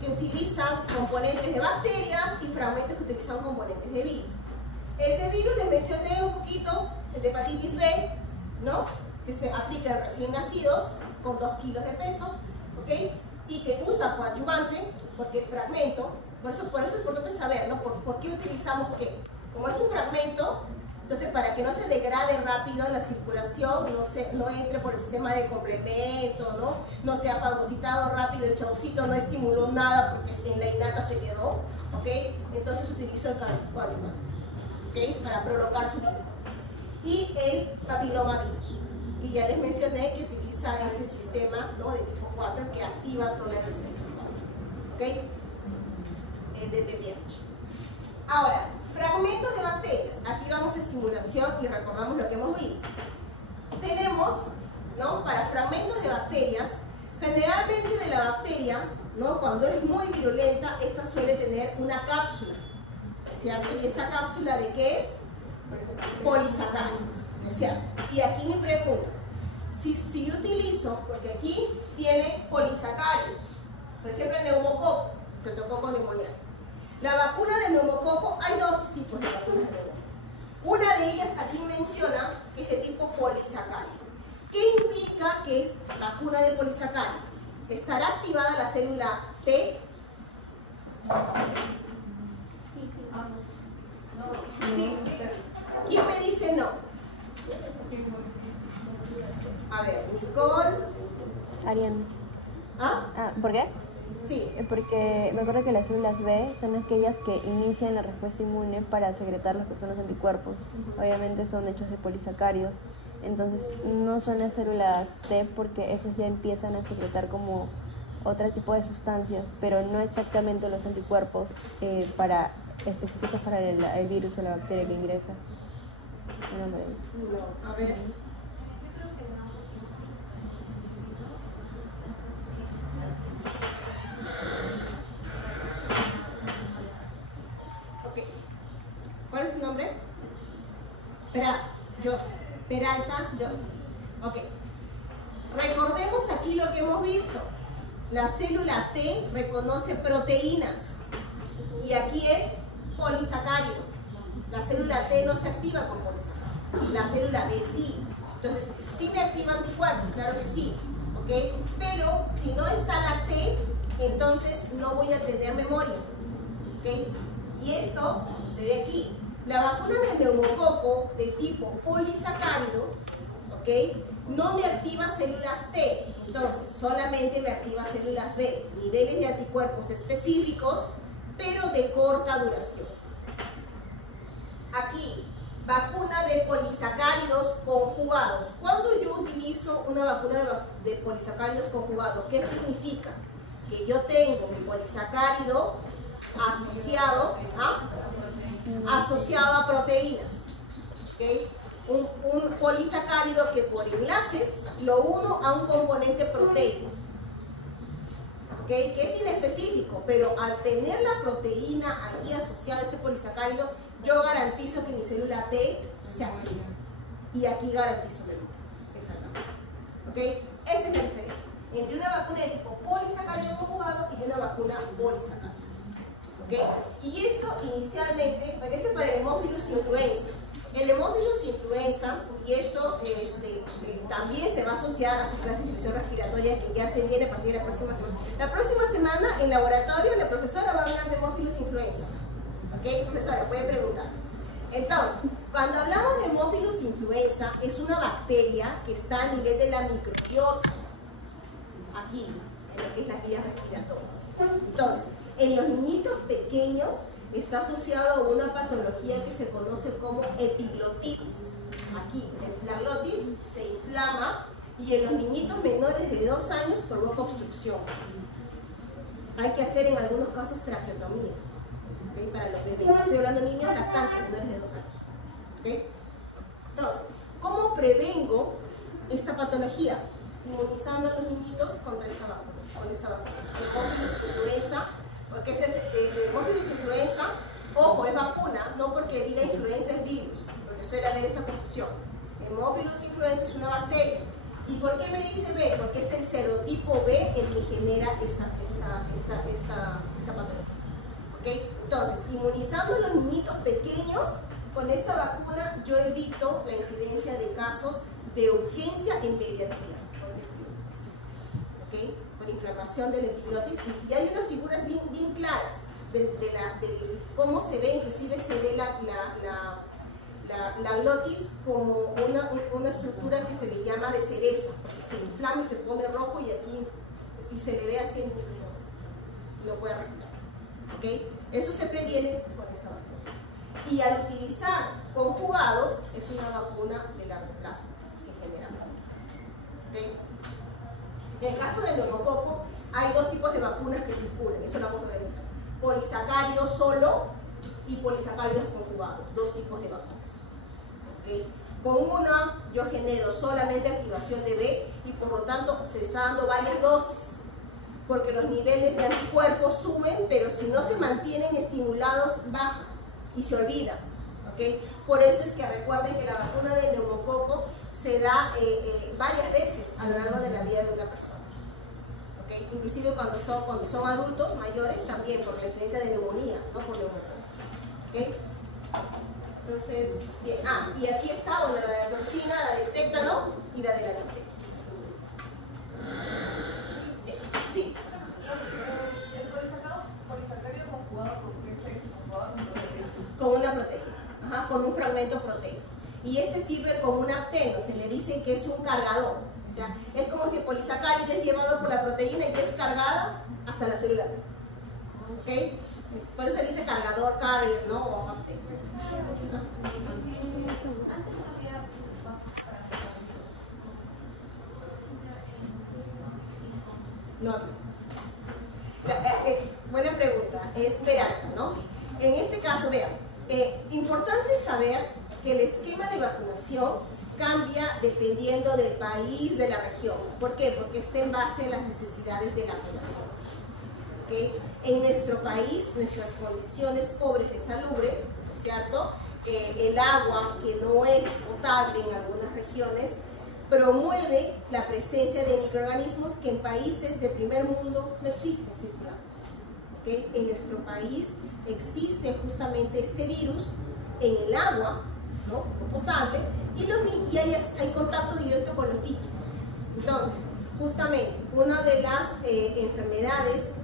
que utilizan componentes de bacterias y fragmentos que utilizan componentes de virus. El de virus les mencioné un poquito, el de hepatitis B, ¿no? Que se aplica en recién nacidos con 2 kilos de peso, ¿ok? Y que usa coadyuvante, porque es fragmento. Por eso es importante saber, ¿no? ¿Por qué utilizamos qué? Como es un fragmento, entonces para que no se degrade rápido en la circulación, no entre por el sistema de complemento, no sea fagocitado rápido, el chaucito no estimuló nada porque en la innata se quedó, ¿ok? Entonces utilizo el coadyuvante, ¿ok? Para prolongar su vida. Y el papilomavirus, que ya les mencioné que utiliza este sistema, ¿no? De tipo 4 que activa toda la receptor, ¿ok? Del VPH. Ahora, fragmentos de bacterias. Aquí vamos a estimulación y recordamos lo que hemos visto. Tenemos, ¿no? Para fragmentos de bacterias, generalmente de la bacteria, ¿no? Cuando es muy virulenta, esta suele tener una cápsula, ¿cierto? ¿Y esta cápsula de qué es? Polisacáridos, ¿es cierto? Y aquí me pregunto, si yo utilizo, porque aquí tiene polisacáridos, por ejemplo el neumococo, estreptococo neumoniano. La vacuna de neumococo, hay 2 tipos de vacunas de neumococo. Una de ellas aquí menciona que es de tipo polisacárido. ¿Qué implica que es vacuna de polisacárido? ¿Estará activada la célula T? ¿Quién me dice no? A ver, Nicole. Ariane. ¿Ah? ¿Por qué? Sí. Porque me acuerdo que las células B son aquellas que inician la respuesta inmune para secretar lo que son los anticuerpos. Obviamente son hechos de polisacáridos. Entonces no son las células T porque esas ya empiezan a secretar como otro tipo de sustancias, pero no exactamente los anticuerpos específicos para el virus o la bacteria que ingresa. No, a ver. Ok. ¿Cuál es su nombre? Peralta, José. Ok. Recordemos aquí lo que hemos visto. La célula T reconoce proteínas y aquí es polisacárido. La célula T no se activa con polisacárido. La célula B sí. Entonces, ¿sí me activa anticuerpos? Claro que sí. ¿Ok? Pero si no está la T, entonces no voy a tener memoria. ¿Ok? Y esto sucede aquí. La vacuna del neumococo de tipo polisacárido, ¿ok? No me activa células T, entonces solamente me activa células B, niveles de anticuerpos específicos, pero de corta duración. Aquí, vacuna de polisacáridos conjugados. ¿Cuándo yo utilizo una vacuna de polisacáridos conjugados? ¿Qué significa? Que yo tengo mi polisacárido asociado a proteínas, ¿okay? Un polisacárido que por enlaces lo uno a un componente proteico, ¿okay? Que es inespecífico, pero al tener la proteína ahí asociada a este polisacárido, yo garantizo que mi célula T se activa. Y aquí garantizo memoria. Exactamente. ¿Okay? Esa es la diferencia. entre una vacuna de tipo polisacárido conjugado y una vacuna polisacárido. ¿Okay? Y esto inicialmente, este es para el Haemophilus influenza. El Haemophilus influenza, y eso también se va a asociar a su clase de infección respiratoria que ya se viene a partir de la próxima semana. La próxima semana en laboratorio la profesora va a hablar de Haemophilus influenza. ¿Ok? Profesora, puede preguntar. Entonces, cuando hablamos de Haemophilus influenza, es una bacteria que está a nivel de la microbiota, aquí, en lo que es las vías respiratorias. Entonces, en los niñitos pequeños está asociado a una patología que se conoce como epiglotitis. Aquí, la glotis se inflama y en los niñitos menores de 2 años provoca obstrucción. Hay que hacer en algunos casos traqueotomía, ¿okay? Para los bebés. Estoy hablando de niños lactantes menores de 2 años. ¿Okay? Entonces, ¿cómo prevengo esta patología? Inmunizando a los niñitos contra esta vacuna, con esta vacuna. Haemophilus influenza, porque es el Haemophilus influenza, ojo, es vacuna, no porque diga influenza es virus, porque suele haber esa confusión. Haemophilus influenza es una bacteria. ¿Y por qué me dice B? Porque es el serotipo B el que genera esta patología. ¿Okay? Entonces, inmunizando a los niñitos pequeños, con esta vacuna yo evito la incidencia de casos de urgencia en pediatría. ¿Okay? Por inflamación del epiglotis, y hay unas figuras bien claras de cómo se ve, inclusive se ve la glotis como una estructura que se le llama de cereza, porque se inflama y se pone rojo y aquí y se le ve así en nervioso, no puede respirar. ¿Okay? Eso se previene con esta vacuna. Y al utilizar conjugados, es una vacuna de largo plazo que genera. ¿Okay? En el caso del neumococo, hay 2 tipos de vacunas que circulan, eso lo vamos a ver ahorita. Polisacáridos solo y polisacáridos conjugados, 2 tipos de vacunas. ¿Okay? Con una yo genero solamente activación de B y por lo tanto se está dando varias dosis, porque los niveles de anticuerpos suben, pero si no se mantienen estimulados, bajan y se olvidan. ¿Okay? Por eso es que recuerden que la vacuna de neumococo se da varias veces a lo largo de la vida de una persona. ¿Okay? Inclusive cuando son adultos mayores también, por la incidencia de neumonía, no por neumococo. ¿Okay? Entonces, bien. Y aquí está, bueno, la de la toxina, la del tétano y la de la leucemia. Sí. El polisacárido conjugado, ¿con qué se conjuga? Con una proteína, con un fragmento proteico. Y este sirve como un apteno, se le dice que es un cargador. O sea, es como si el polisacárido es llevado por la proteína y es cargada hasta la célula. ¿Ok? Por eso se dice cargador, carrier, ¿no? O apteno. No, buena pregunta, es verano, ¿no? En este caso, vean, importante saber que el esquema de vacunación cambia dependiendo del país, de la región. ¿Por qué? Porque está en base a las necesidades de la población. ¿Okay? En nuestro país, nuestras condiciones pobres de salubre, ¿no es cierto? El agua que no es potable en algunas regiones, promueve la presencia de microorganismos que en países de primer mundo no existen circulando. ¿Okay? En nuestro país existe justamente este virus en el agua, ¿no? Potable, y hay contacto directo con los líquidos. Entonces, justamente, una de las enfermedades,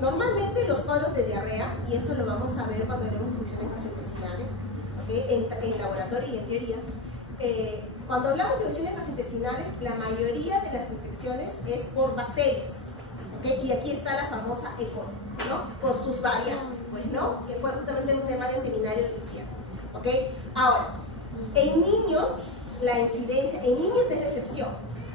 normalmente los cuadros de diarrea, y eso lo vamos a ver cuando hablemos de infecciones gastrointestinales, ¿okay? en laboratorio y en teoría. Cuando hablamos de infecciones gastrointestinales, la mayoría de las infecciones es por bacterias. ¿Okay? Y aquí está la famosa E. coli, ¿no? Con sus variantes, pues, ¿no? Que fue justamente un tema de seminario que hicieron. ¿Okay? Ahora, en niños, la incidencia, en niños es la excepción.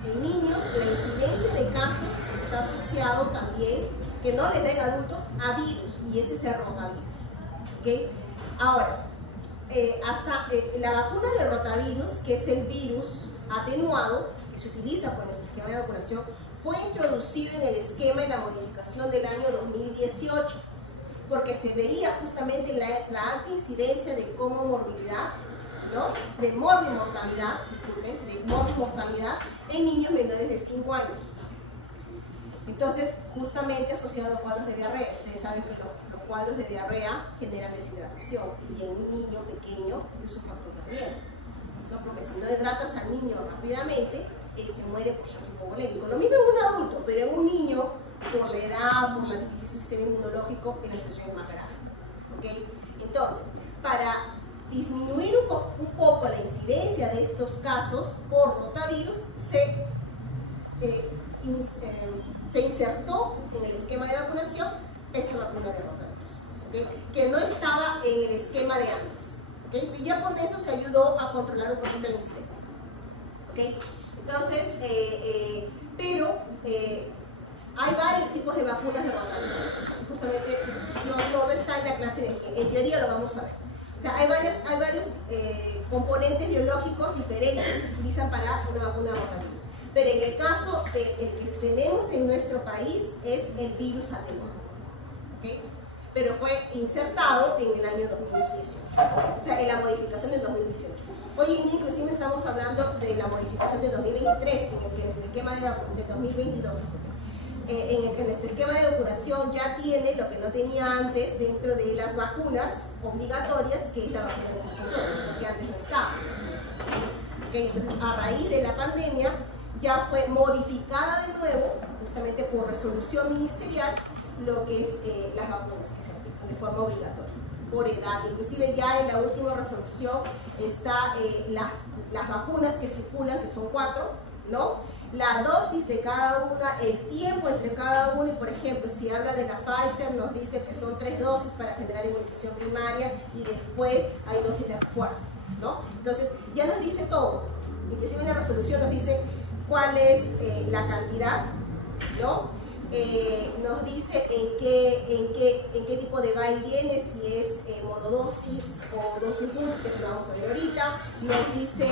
En niños, la incidencia de casos está asociado también, que no les den adultos, a virus, y este es el rotavirus. ¿Okay? Ahora, la vacuna del rotavirus, que es el virus atenuado, que se utiliza por nuestro esquema de vacunación, fue introducido en el esquema en la modificación del año 2018, porque se veía justamente la alta incidencia de comorbilidad, ¿no? De morbimortalidad, disculpen, de morbimortalidad en niños menores de 5 años. Entonces, justamente asociado a cuadros de diarrea. Ustedes saben que los cuadros de diarrea generan deshidratación y en un niño pequeño este es un factor de riesgo, ¿no? Porque si no hidratas al niño rápidamente, muere por shock hipovolémico. Lo mismo en un adulto, pero en un niño, por la edad, por la deficiencia del sistema inmunológico, la situación es más grave. ¿Okay? Entonces, para disminuir un poco la incidencia de estos casos por rotavirus, se insertó en el esquema de vacunación esta vacuna de rotavirus, ¿okay? Que no estaba en el esquema de antes, ¿okay? Y ya con eso se ayudó a controlar un poquito la incidencia, ¿okay? Entonces, hay varios tipos de vacunas de rotavirus. Justamente no está en la clase, en teoría lo vamos a ver. O sea, hay varios componentes biológicos diferentes que se utilizan para una vacuna de rotavirus. Pero en el caso que tenemos en nuestro país es el virus atenuado, ¿okay? Pero fue insertado en el año 2018, o sea, en la modificación del 2018. Hoy en día inclusive estamos hablando de la modificación del 2023, en el que nuestro esquema del 2022, en el que nuestro esquema de vacunación ya tiene lo que no tenía antes dentro de las vacunas obligatorias, que es la vacuna de Sarkozy, que antes no estaba. ¿Okay? Entonces, a raíz de la pandemia, ya fue modificada de nuevo, justamente por resolución ministerial, lo que es las vacunas que se aplican de forma obligatoria, por edad. Inclusive ya en la última resolución está las vacunas que circulan, que son 4, ¿no? La dosis de cada una, el tiempo entre cada una, y por ejemplo, si habla de la Pfizer, nos dice que son 3 dosis para generar inmunización primaria y después hay dosis de refuerzo, ¿no? Entonces, ya nos dice todo. Inclusive en la resolución nos dice cuál es la cantidad, ¿no? Nos dice en qué tipo de va y viene, si es monodosis o dosis única, que lo vamos a ver ahorita. Nos dice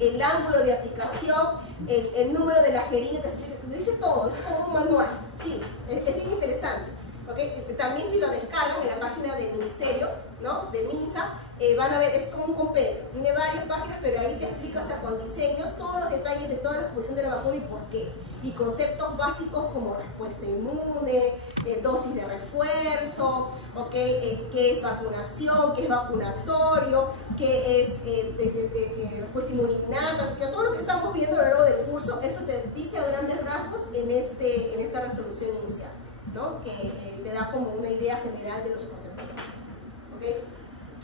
el ángulo de aplicación, el número de la jeringa, dice todo, es como un manual. Sí, es bien interesante. ¿Okay? También si lo descargan en la página del Ministerio, ¿no? De MINSA, van a ver, es como un compendio, tiene varias páginas, pero ahí te explica hasta con diseños todos los detalles de toda la composición de la vacuna y por qué, y conceptos básicos como respuesta inmune, dosis de refuerzo, ¿okay? Qué es vacunación, qué es vacunatorio, qué es respuesta inmune innata, todo lo que estamos viendo a lo largo del curso, eso te dice a grandes rasgos en esta resolución inicial, ¿no? Que te da como una idea general de los conceptos. ¿Okay?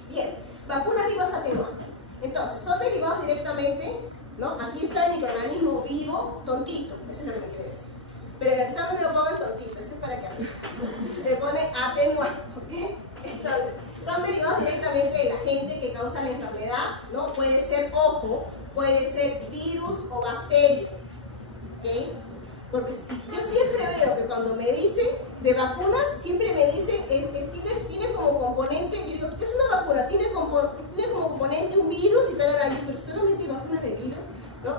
Bien, vacunas vivas atenuantes. Entonces, son derivados directamente, ¿no? Aquí está el microorganismo vivo, tontito, eso es lo que me quiere decir. Pero en el examen me lo pongan tontito, esto es para que me pone atenuante, ¿ok? Entonces, son derivados directamente del agente que causa la enfermedad, ¿no? Puede ser, ojo, puede ser virus o bacteria, ¿ok? Porque yo siempre veo que cuando me dicen de vacunas, siempre me dicen, tiene como componente, yo digo, ¿qué es una vacuna? Tiene como componente un virus y tal, pero solamente vacunas de virus, ¿no?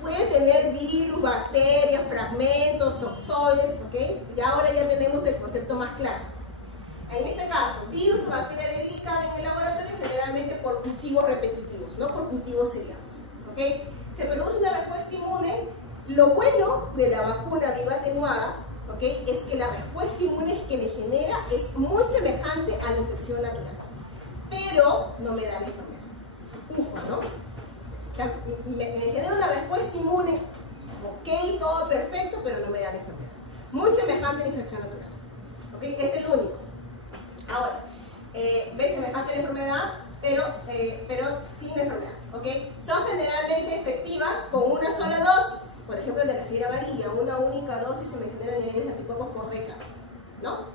Puede tener virus, bacterias, fragmentos, toxoides, ¿ok? Y ahora ya tenemos el concepto más claro. En este caso, virus o bacteria debilitada en el laboratorio generalmente por cultivos repetitivos, no por cultivos seriados, ¿ok? Se produce una respuesta inmune. Lo bueno de la vacuna viva atenuada, ¿okay? Es que la respuesta inmune que me genera es muy semejante a la infección natural, pero no me da la enfermedad. Ufa, ¿no? O sea, me genera una respuesta inmune, ok, todo perfecto, pero no me da la enfermedad. Muy semejante a la infección natural, ¿okay? Es el único. Ahora, ve semejante a la enfermedad, pero sin la enfermedad, ¿ok? Son generalmente efectivas con una sola dosis. Por ejemplo, el de la fiebre amarilla, una única dosis se me genera niveles de anticuerpos por décadas, ¿no?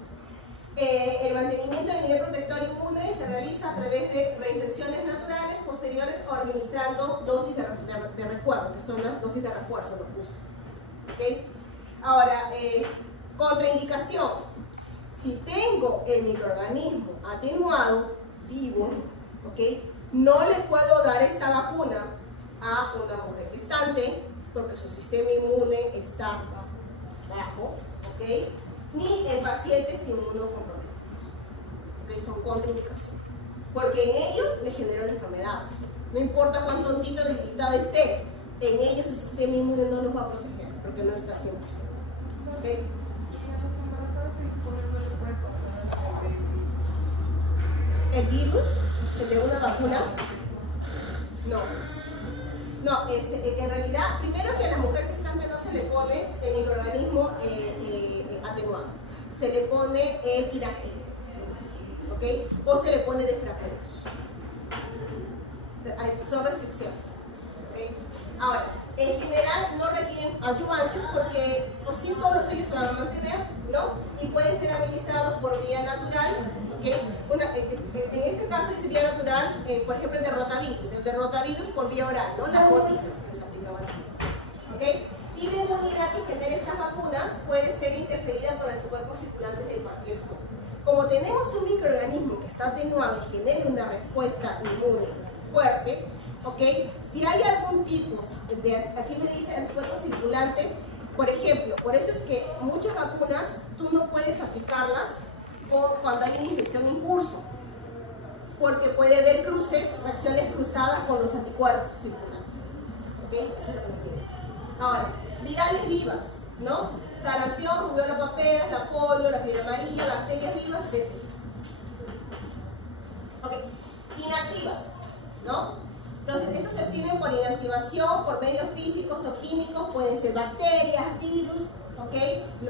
El mantenimiento del nivel protector inmune se realiza a través de reinfecciones naturales posteriores o administrando dosis de recuerdo, que son las dosis de refuerzo, los boosters, ¿ok? Ahora, contraindicación. Si tengo el microorganismo atenuado, vivo, ¿ok? No le puedo dar esta vacuna a una mujer gestante, porque su sistema inmune está bajo, ¿ok? Ni en pacientes inmunocomprometidos, ¿ok? Son contraindicaciones, porque en ellos le genera la enfermedad. No importa cuán tontito debilitado esté, en ellos el sistema inmune no los va a proteger, porque no está 100%, ¿ok? ¿Ok? Y a las embarazadas el polen no le puede pasar ¿El virus de una vacuna? No. No, en realidad, primero que a la mujer gestante no se le pone el microorganismo atenuado, se le pone el inactivo, ¿ok? O se le pone de fragmentos. Son restricciones, ¿ok? Ahora, en general no requieren ayudantes porque por sí solos ellos se van a mantener, ¿no? Y pueden ser administrados por vía natural, ¿ok? En este caso es vía natural, por ejemplo el de rotavirus por vía oral, ¿no? Las gotitas que les aplicaban aquí, ¿ok? Y la inmunidad que genera estas vacunas puede ser interferida por anticuerpos circulantes de cualquier forma. Como tenemos un microorganismo que está atenuado y genera una respuesta inmune fuerte, ¿ok? Si hay algún tipo de, aquí me dice anticuerpos circulantes, por ejemplo, por eso es que muchas vacunas tú no puedes aplicarlas cuando hay una infección en curso, porque puede haber reacciones cruzadas con los anticuerpos circulantes, ¿ok? Eso es lo que me quiere decir. Ahora, virales vivas, ¿no? Sarampión, rubiola paperas, la polio, la fiebre amarilla, bacterias vivas, etc. Ok, inactivas, ¿no? Entonces, estos se obtienen por inactivación, por medios físicos o químicos, pueden ser bacterias, virus, ¿ok?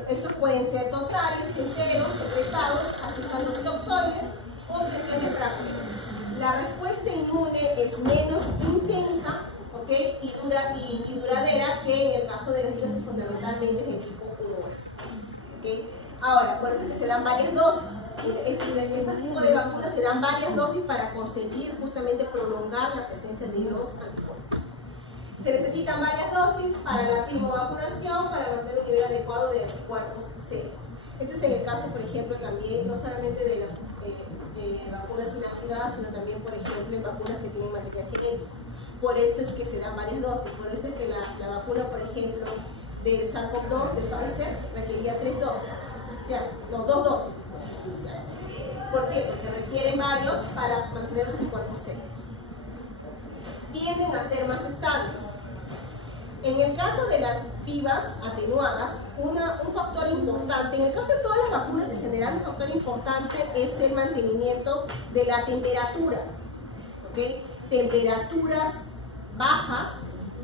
Estos pueden ser totales, enteros, secretados, aquí están los toxoides, o presiones rápidas. La respuesta inmune es menos intensa, ¿ok? Y duradera que en el caso de los virus fundamentalmente es de tipo 1A, ¿ok? Ahora, por eso es que se dan varias dosis. Este tipo de vacunas se dan varias dosis para conseguir justamente prolongar la presencia de los anticuerpos. Se necesitan varias dosis para la primovacunación para mantener un nivel adecuado de anticuerpos sérios. Este es en el caso, por ejemplo, también no solamente de las vacunas inactivadas, sino también, por ejemplo, en vacunas que tienen material genético. Por eso es que se dan varias dosis. Por eso es que la vacuna, por ejemplo, del SARS-CoV-2 de Pfizer requería 3 dosis. O sea, no, 2 dosis. ¿Por qué? Porque requieren varios para mantener los anticuerpos serios. Tienden a ser más estables. En el caso de las vivas atenuadas, un factor importante, en el caso de todas las vacunas en general, un factor importante es el mantenimiento de la temperatura. ¿Ok? Temperaturas bajas,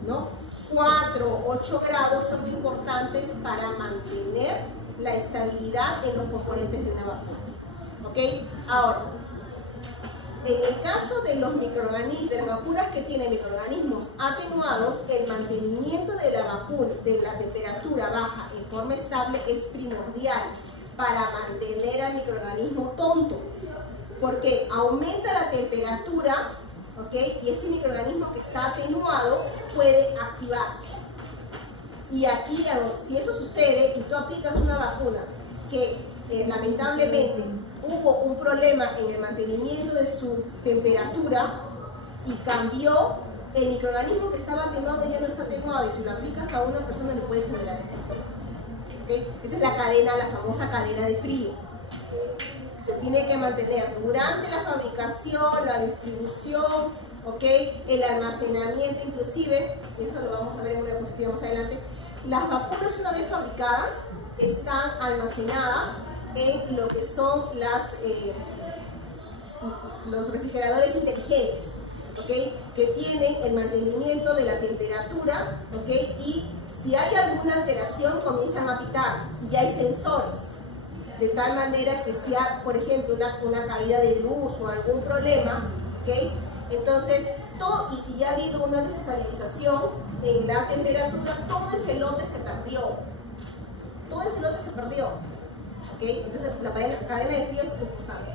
¿no? 4, 8 grados son importantes para mantener la estabilidad en los componentes de una vacuna. ¿Ok? Ahora, en el caso de los microorganismos, de las vacunas que tienen microorganismos atenuados, el mantenimiento de la vacuna, de la temperatura baja en forma estable es primordial para mantener al microorganismo tonto, porque aumenta la temperatura, ¿ok? Y este microorganismo que está atenuado puede activarse. Y aquí, si eso sucede y tú aplicas una vacuna que lamentablemente hubo un problema en el mantenimiento de su temperatura y cambió, el microorganismo que estaba atenuado ya no está atenuado, y si lo aplicas a una persona le puede generar efecto. ¿Okay? Esa es la cadena, la famosa cadena de frío. Se tiene que mantener durante la fabricación, la distribución, ¿ok? El almacenamiento inclusive, eso lo vamos a ver en una diapositiva más adelante. Las vacunas, una vez fabricadas, están almacenadas en lo que son los refrigeradores inteligentes, ¿okay? Que tienen el mantenimiento de la temperatura, ¿okay? Y si hay alguna alteración comienzan a pitar, y hay sensores, de tal manera que si hay, por ejemplo, una caída de luz o algún problema, ¿okay? Entonces, y ya ha habido una desestabilización en la temperatura, todo ese lote se perdió. Todo ese lote se perdió. ¿Okay? Entonces, la cadena de frío es importante.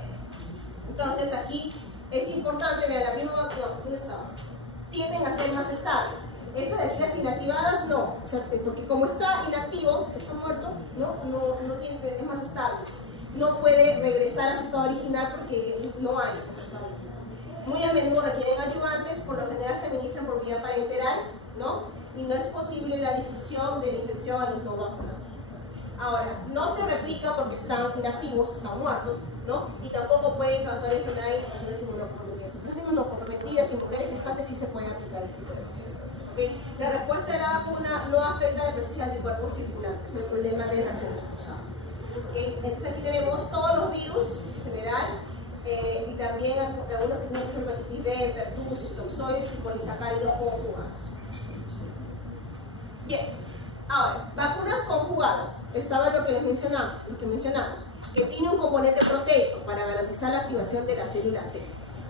Entonces, aquí es importante, vean, la misma vacuna, ¿dónde estaba? Tienden a ser más estables. Estas de aquí, las inactivadas, no. O sea, porque como está inactivo, está muerto, no tiene, es más estable. No puede regresar a su estado original porque no hay. Muy a menudo requieren ayudantes, por lo general se administran por vía parenteral, ¿no? Y no es posible la difusión de la infección a los no vacunados. Ahora, no se replica porque están inactivos, están muertos, ¿no? Y tampoco pueden causar enfermedades en personas inmunocomprometidas. En personas inmunocomprometidas y mujeres gestantes sí se pueden aplicar este tipo de vacunas. ¿Okay? La respuesta de la vacuna no afecta la presencia de anticuerpos circulantes, no hay problema de reacciones cruzadas. ¿Okay? Entonces aquí tenemos todos los virus en general y también algunos que tienen hepatitis B, pertussis, toxoides y polisacáridos conjugados. Bien, ahora, vacunas conjugadas, estaba lo que mencionamos, que tiene un componente proteico para garantizar la activación de la célula T.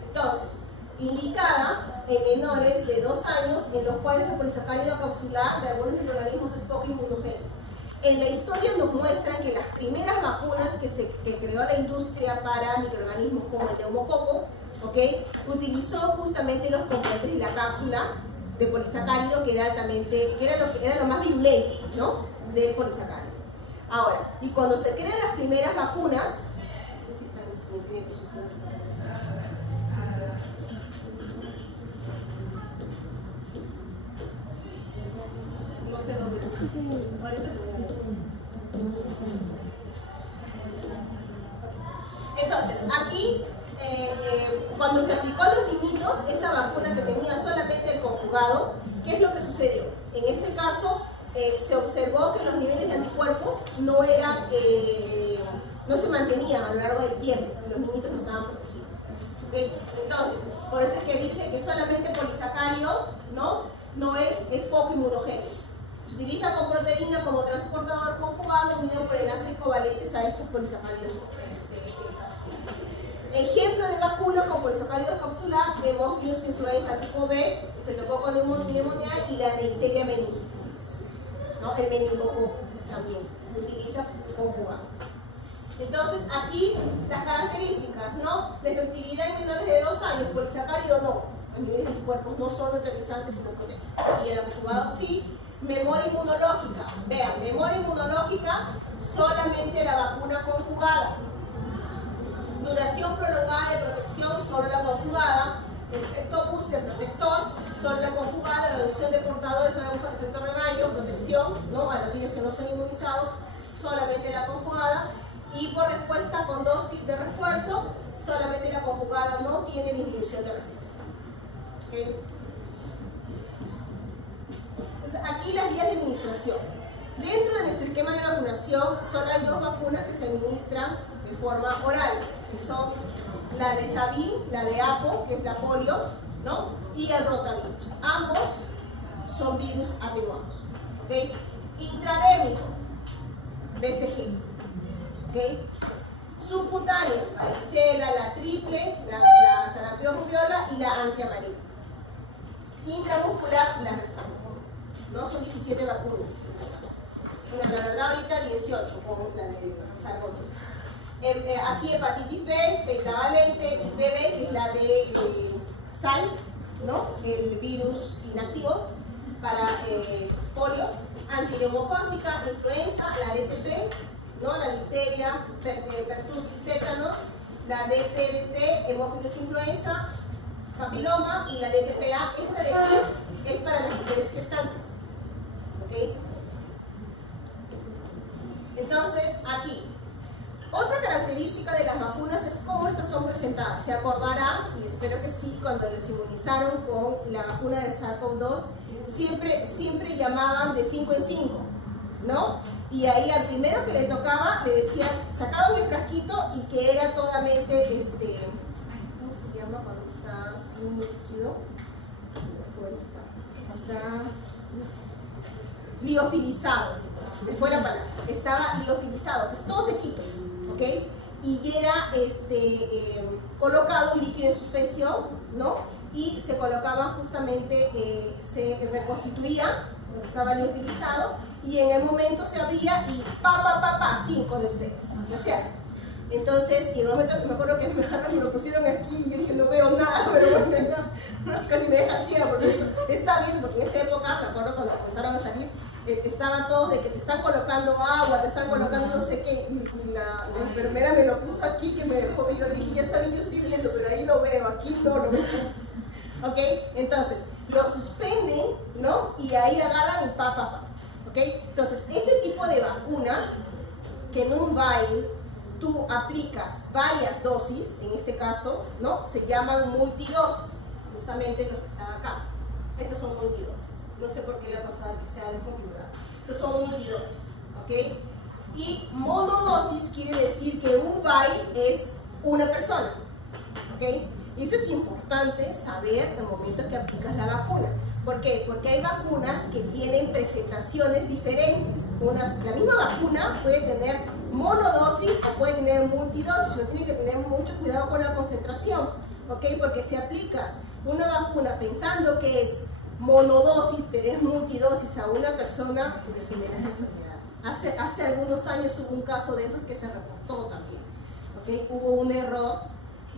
Entonces, indicada en menores de 2 años en los cuales el polisacárido capsular de algunos microorganismos es poco inmunogénico. En la historia nos muestran que las primeras vacunas que creó la industria para microorganismos como el neumococo, ¿okay? Utilizó justamente los componentes de la cápsula de polisacárido que era lo más virulento, ¿no? Del polisacárido. Ahora, y cuando se crean las primeras vacunas, no sé si está en el siguiente diapositiva. No sé dónde está. Entonces, aquí, cuando se aplicó a los niñitos, esa vacuna que tenía solamente el conjugado, ¿qué es lo que sucedió? En este caso, se observó que los niveles de anticuerpos no se mantenían a lo largo del tiempo, y los niñitos no estaban protegidos. ¿Okay? Entonces, por eso es que dice que solamente polisacárido no es poco inmunogénico. Se utiliza con proteína como transportador conjugado unido por enlaces covalentes a estos polisacáridos. Ejemplo de vacuna con polisacáridos capsular, vemos virus influenza tipo B, que se tocó con neumonía y la Neisseria meningitis, ¿no? El meningococo también lo utiliza conjugado. Entonces aquí las características, ¿no? De efectividad en menores de 2 años, polisacárido no, los niveles de anticuerpos no son neutralizantes sino proteicos, y el conjugado sí. Memoria inmunológica, vean, memoria inmunológica solamente la vacuna conjugada. Duración prolongada de protección, solo la conjugada. Efecto booster protector, solo la conjugada. Reducción de portadores, solo el efecto rebaño. Protección, ¿no? A aquellos que no son inmunizados, solamente la conjugada. Y por respuesta con dosis de refuerzo, solamente la conjugada no tiene disminución de respuesta. ¿Okay? Entonces, aquí las vías de administración. Dentro de nuestro esquema de vacunación, solo hay 2 vacunas que se administran de forma oral, que son la de Sabin, la de Apo, que es la polio, ¿no? Y el rotavirus. Ambos son virus atenuados. ¿Okay? Intradérmico, BCG. ¿Okay? Subcutáneo, varicela, la triple, la sarampión rubiola y la antiamarilla. Intramuscular, la restante. ¿No? Son 17 vacunas. Bueno, la verdad ahorita 18 con la de SARS-CoV-2. Aquí hepatitis B, pentavalente, IPV, que es la de SAL, ¿no? El virus inactivo para polio, antineumocócica, influenza, la DTP, ¿no? La difteria, pertussis, tétanos, la DTDT, hemófilos influenza, papiloma y la DTPA. Esta de aquí es para las mujeres gestantes. ¿Okay? Entonces, aquí, otra característica de las vacunas es cómo estas son presentadas. Se acordará, y espero que sí, cuando les inmunizaron con la vacuna del SARS-CoV-2, siempre llamaban de 5 en 5, ¿no? Y ahí al primero que le tocaba, le decían, sacaban el frasquito y que era totalmente, ¿cómo se llama cuando está sin líquido? Está liofilizado, se fue la palabra, estaba liofilizado, entonces todo sequito, ¿ok? Y era colocado un líquido en suspensión, ¿no? Y se colocaba justamente, se reconstituía, estaba liofilizado, y en el momento se abría y 5 de ustedes, ¿no es cierto? Entonces, y en el momento que me acuerdo que me lo pusieron aquí y yo dije, no veo nada, pero bueno, casi me deja ciega porque está bien, porque en esa época, me acuerdo cuando empezaron a salir, estaban todos de que te están colocando agua, te están colocando no sé qué, y la enfermera me lo puso aquí que me dejó ver, y le dije, ya está bien, yo estoy viendo, pero ahí lo veo, aquí no lo veo. ¿Ok? Entonces, lo suspenden, ¿no? Y ahí agarran y ¿ok? Entonces, este tipo de vacunas, que en un vial tú aplicas varias dosis, en este caso, ¿no? Se llaman multidosis, justamente los que están acá. Estas son multidosis. no sé por qué le ha pasado que se ha desconfigurado. Estos son multidosis, ¿ok? Y monodosis quiere decir que un vial es una persona, ¿ok? Y eso es importante saber en el momento que aplicas la vacuna. ¿Por qué? Porque hay vacunas que tienen presentaciones diferentes. La misma vacuna puede tener monodosis o puede tener multidosis. Uno tiene que tener mucho cuidado con la concentración, ¿ok? Porque si aplicas una vacuna pensando que es monodosis, pero es multidosis a una persona, te generas la enfermedad. Hace algunos años hubo un caso de esos que se reportó también, ¿ok? Hubo un error,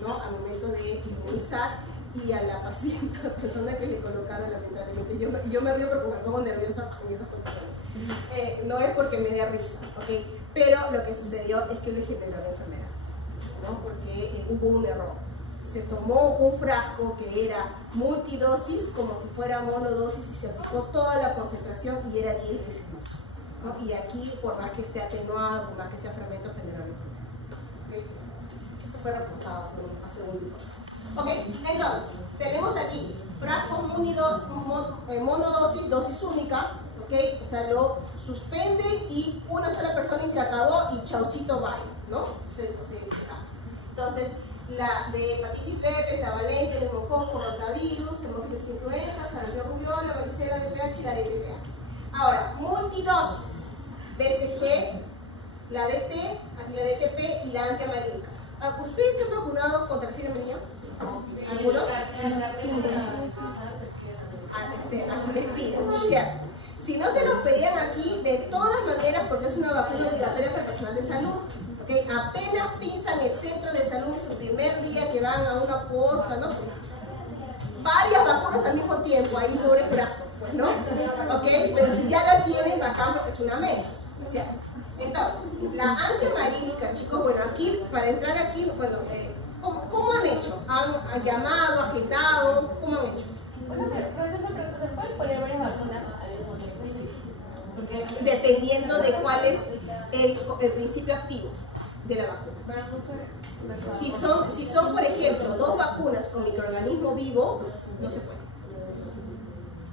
¿no?, al momento de inmunizar, y a la paciente, a la persona que le colocaron, lamentablemente, yo me río porque me pongo nerviosa con esas cosas. No es porque me dé risa, ¿ok? Pero lo que sucedió es que le generó la enfermedad, ¿no? Porque hubo un error. Se tomó un frasco que era multidosis como si fuera monodosis y se aplicó toda la concentración y era 10 veces más, ¿no? Y aquí, por más que esté atenuado, por más que sea fermento, generó la enfermedad, ¿okay? Eso fue reportado hace un tiempo. Ok, entonces, tenemos aquí frasco monodosis, dosis única, ok, o sea, lo suspenden y una sola persona y se acabó y chaucito bye, ¿no? Entonces, la de hepatitis B, pentavalente, neumococo, rotavirus, hemófilos influenza, sarampión rubiola, varicela, VPH y la DTP. Ahora, multidosis, BCG, la DT, la DTP y la antiamarílica. ¿Ustedes se han vacunado contra la fiebre amarilla? ¿Algunos? Aquí les piden, ¿cierto? Si no se los pedían aquí, de todas maneras, porque es una vacuna obligatoria para el personal de salud, ¿okay? Apenas pisan el centro de salud en su primer día que van a una posta, ¿no? Varias vacunas al mismo tiempo, ahí pobres brazos, pues, ¿no? ¿Ok? Pero si ya la tienen, bacán porque es una menos, ¿no es cierto? Entonces, la antiamarílica, chicos, bueno, aquí, para entrar aquí, bueno, ¿cómo han hecho? ¿Han llamado, agendado? ¿Cómo han hecho? Bueno, pero ¿se pueden poner varias vacunas al mismo tiempo? Sí. Dependiendo de cuál es el principio activo de la vacuna. Pero no sé. Si son, por ejemplo, 2 vacunas con microorganismo vivo, no se puede.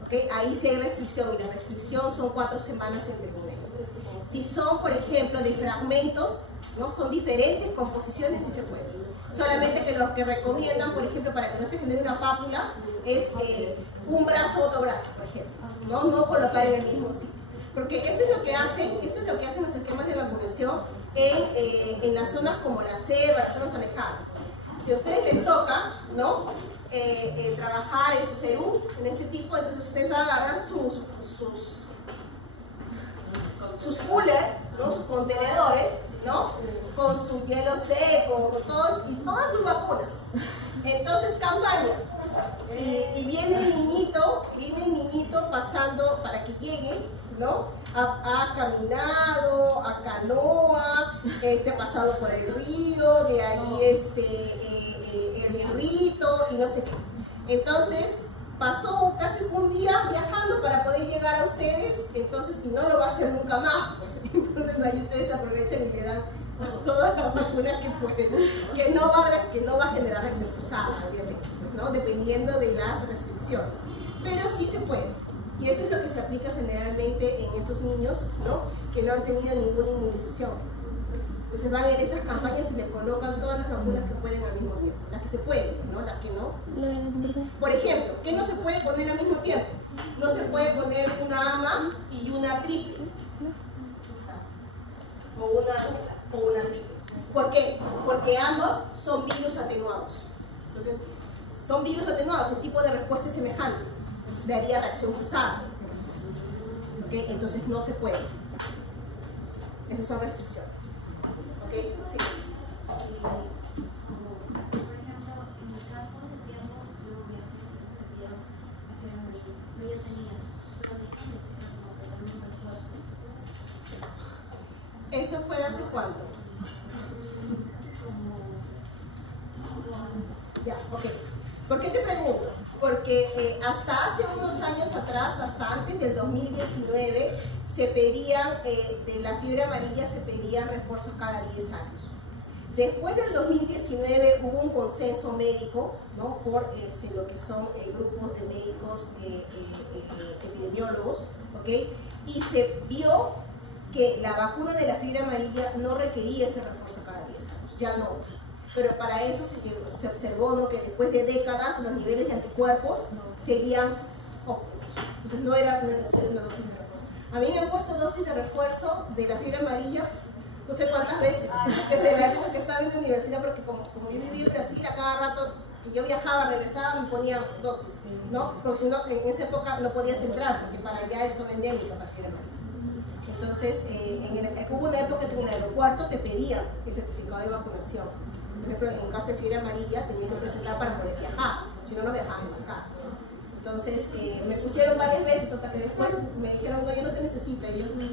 ¿Okay? Ahí sí hay restricción y la restricción son 4 semanas entre una y otra. Si son, por ejemplo, de fragmentos, ¿no? Son diferentes composiciones, sí se puede. Solamente que lo que recomiendan, por ejemplo, para que no se genere una pápula, es un brazo, otro brazo, por ejemplo. No colocar en el mismo sitio. Porque eso es lo que hacen los esquemas de vacunación en las zonas como la selva, las zonas alejadas. Si a ustedes les toca, ¿no? Trabajar en su CERU, en ese tipo, entonces ustedes van a agarrar sus coolers, ¿no? Sus contenedores, ¿no? Con su hielo seco, con todas sus vacunas. Entonces, campaña. Y viene el niñito pasando para que lleguen, ¿no? Ha caminado, a canoa, ha pasado por el río, de ahí el burrito y no sé qué. Entonces, pasó casi un día viajando para poder llegar a ustedes, entonces, y no lo va a hacer nunca más, pues. Entonces ahí ustedes aprovechan y le dan todas las vacunas que pueden, que no va a generar reacción cruzada, obviamente, ¿no? Dependiendo de las restricciones, pero sí se puede, y eso es lo que se aplica generalmente en esos niños, ¿no? Que no han tenido ninguna inmunización. Entonces van en esas campañas y le colocan todas las vacunas que pueden al mismo tiempo, las que se pueden, ¿no? Las que no. Por ejemplo, ¿qué no se puede poner al mismo tiempo? No se puede poner una AMA y una triple. O una triple. ¿Por qué? Porque ambos son virus atenuados. Entonces, son virus atenuados, el tipo de respuesta es semejante. Daría reacción cruzada. ¿Okay? Entonces no se puede. Esas son restricciones. ¿Ok? Sí. ¿Eso fue hace cuánto? Ya, ok. ¿Por qué te pregunto? Porque hasta hace unos años atrás, hasta antes del 2019, se pedían, de la fiebre amarilla se pedían refuerzos cada 10 años. Después del 2019 hubo un consenso médico, ¿no? Por lo que son grupos de médicos epidemiólogos, ¿ok? Y se vio que la vacuna de la fiebre amarilla no requería ese refuerzo cada 10 años, ya no. Pero para eso se observó, ¿no? Que después de décadas los niveles de anticuerpos seguían óptimos. Entonces no era necesaria una dosis de refuerzo. A mí me han puesto dosis de refuerzo de la fiebre amarilla no sé cuántas veces, desde la época que estaba en la universidad, porque como yo vivía en Brasil, a cada rato que yo viajaba, regresaba, me ponían dosis, ¿no? Porque si no, en esa época no podías entrar, porque para allá es zona endémica para fiebre amarilla. Entonces, hubo una época que en el aeropuerto te pedían el certificado de vacunación. Por ejemplo, en caso de fiebre amarilla, tenías que presentar para poder viajar, si no, no viajaban acá. Entonces, me pusieron varias veces hasta que después me dijeron, no, yo no se necesita. Y yo me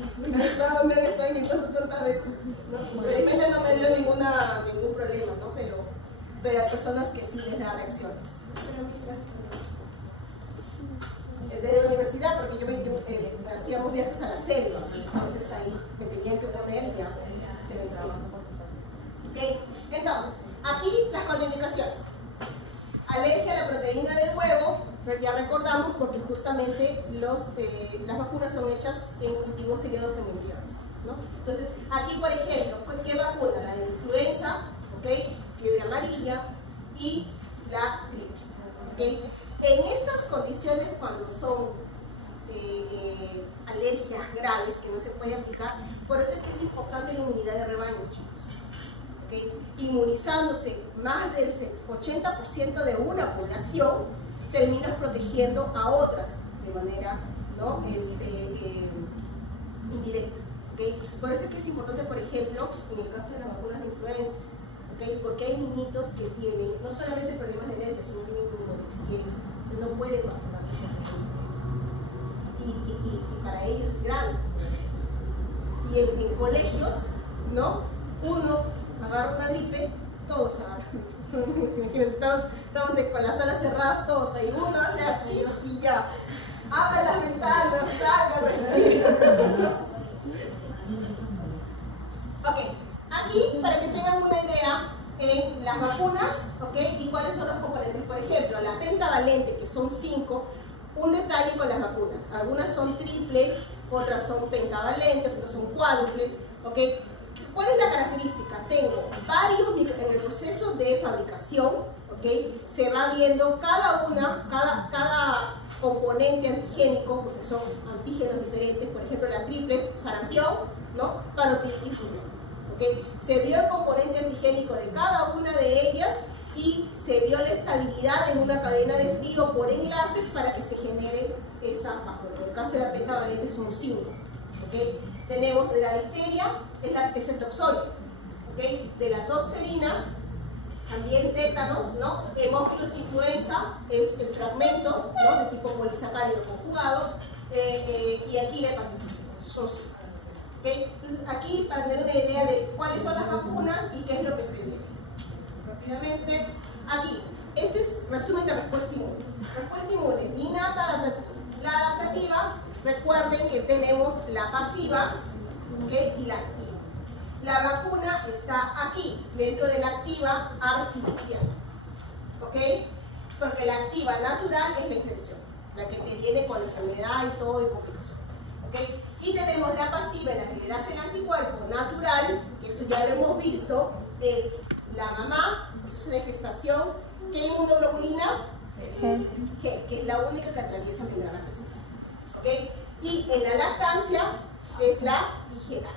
han estado inyectando tantas veces. ¿No? Felizmente no me dio ningún problema, ¿no? Pero hay personas que sí les da reacciones. Pero a mí, gracias a Dios. Desde la universidad, porque yo hacíamos viajes a la selva, entonces ahí me tenían que poner y ya pues, se me hicieron. ¿Ok? Entonces, aquí las contraindicaciones. Alergia a la proteína del huevo. Ya recordamos porque justamente las vacunas son hechas en cultivos seriados en embriones, ¿no? Entonces, aquí por ejemplo, ¿qué vacuna? La de influenza, ¿okay? Fiebre amarilla y la triple, ¿okay? En estas condiciones, cuando son alergias graves que no se puede aplicar, por eso es que es importante la inmunidad de rebaño, chicos. ¿Okay? Inmunizándose más del 80% de una población, terminas protegiendo a otras de manera, ¿no? Indirecta. ¿Okay? Por eso es que es importante, por ejemplo, en el caso de las vacunas de influenza, ¿okay? Porque hay niñitos que tienen no solamente problemas de alergia, sino tienen inmunodeficiencia, entonces no pueden vacunarse contra la influenza. Y para ellos es grave. Y en colegios, ¿no? Uno agarra una gripe, todos agarran. Estamos con las salas cerradas todos, ahí uno hace achis y ya. Abra las ventanas, salga, respira. Ok, aquí para que tengan una idea, en las vacunas, ok, y cuáles son los componentes. Por ejemplo, la pentavalente, que son 5, un detalle con las vacunas. Algunas son triple, otras son pentavalentes, otras son cuádruples, ok. ¿Cuál es la característica? Tengo varios, en el proceso de fabricación, ¿okay? Se va viendo cada componente antigénico, porque son antígenos diferentes. Por ejemplo, la triple es sarampión, ¿no? Parotiditis fluvial, ¿okay? Se vio el componente antigénico de cada una de ellas y se vio la estabilidad en una cadena de frío por enlaces para que se genere esa vacuna. En el caso de la pentavalente son 5, ¿okay? Tenemos de la difteria, es el toxoide, ¿okay? De la tosferina, también tétanos, ¿no? Hemófilos influenza es el fragmento, ¿no? De tipo polisacárido conjugado, y aquí la hepatitis B, son 5. ¿Okay? Entonces aquí para tener una idea de cuáles son las vacunas y qué es lo que previene. Rápidamente, aquí, este es resumen de respuesta inmune. Respuesta inmune, innata, adaptativa. La adaptativa, recuerden que tenemos la pasiva, ¿okay? Y la activa. La vacuna está aquí, dentro de la activa artificial, ¿ok? Porque la activa natural es la infección, la que te viene con la enfermedad y todo y complicaciones, ¿ok? Y tenemos la pasiva, en la que le das el anticuerpo natural, que eso ya lo hemos visto, es la mamá, proceso de gestación. ¿Qué inmunoglobulina? G, que es la única que atraviesa membrana placentaria, ¿ok? Y en la lactancia es la IgA,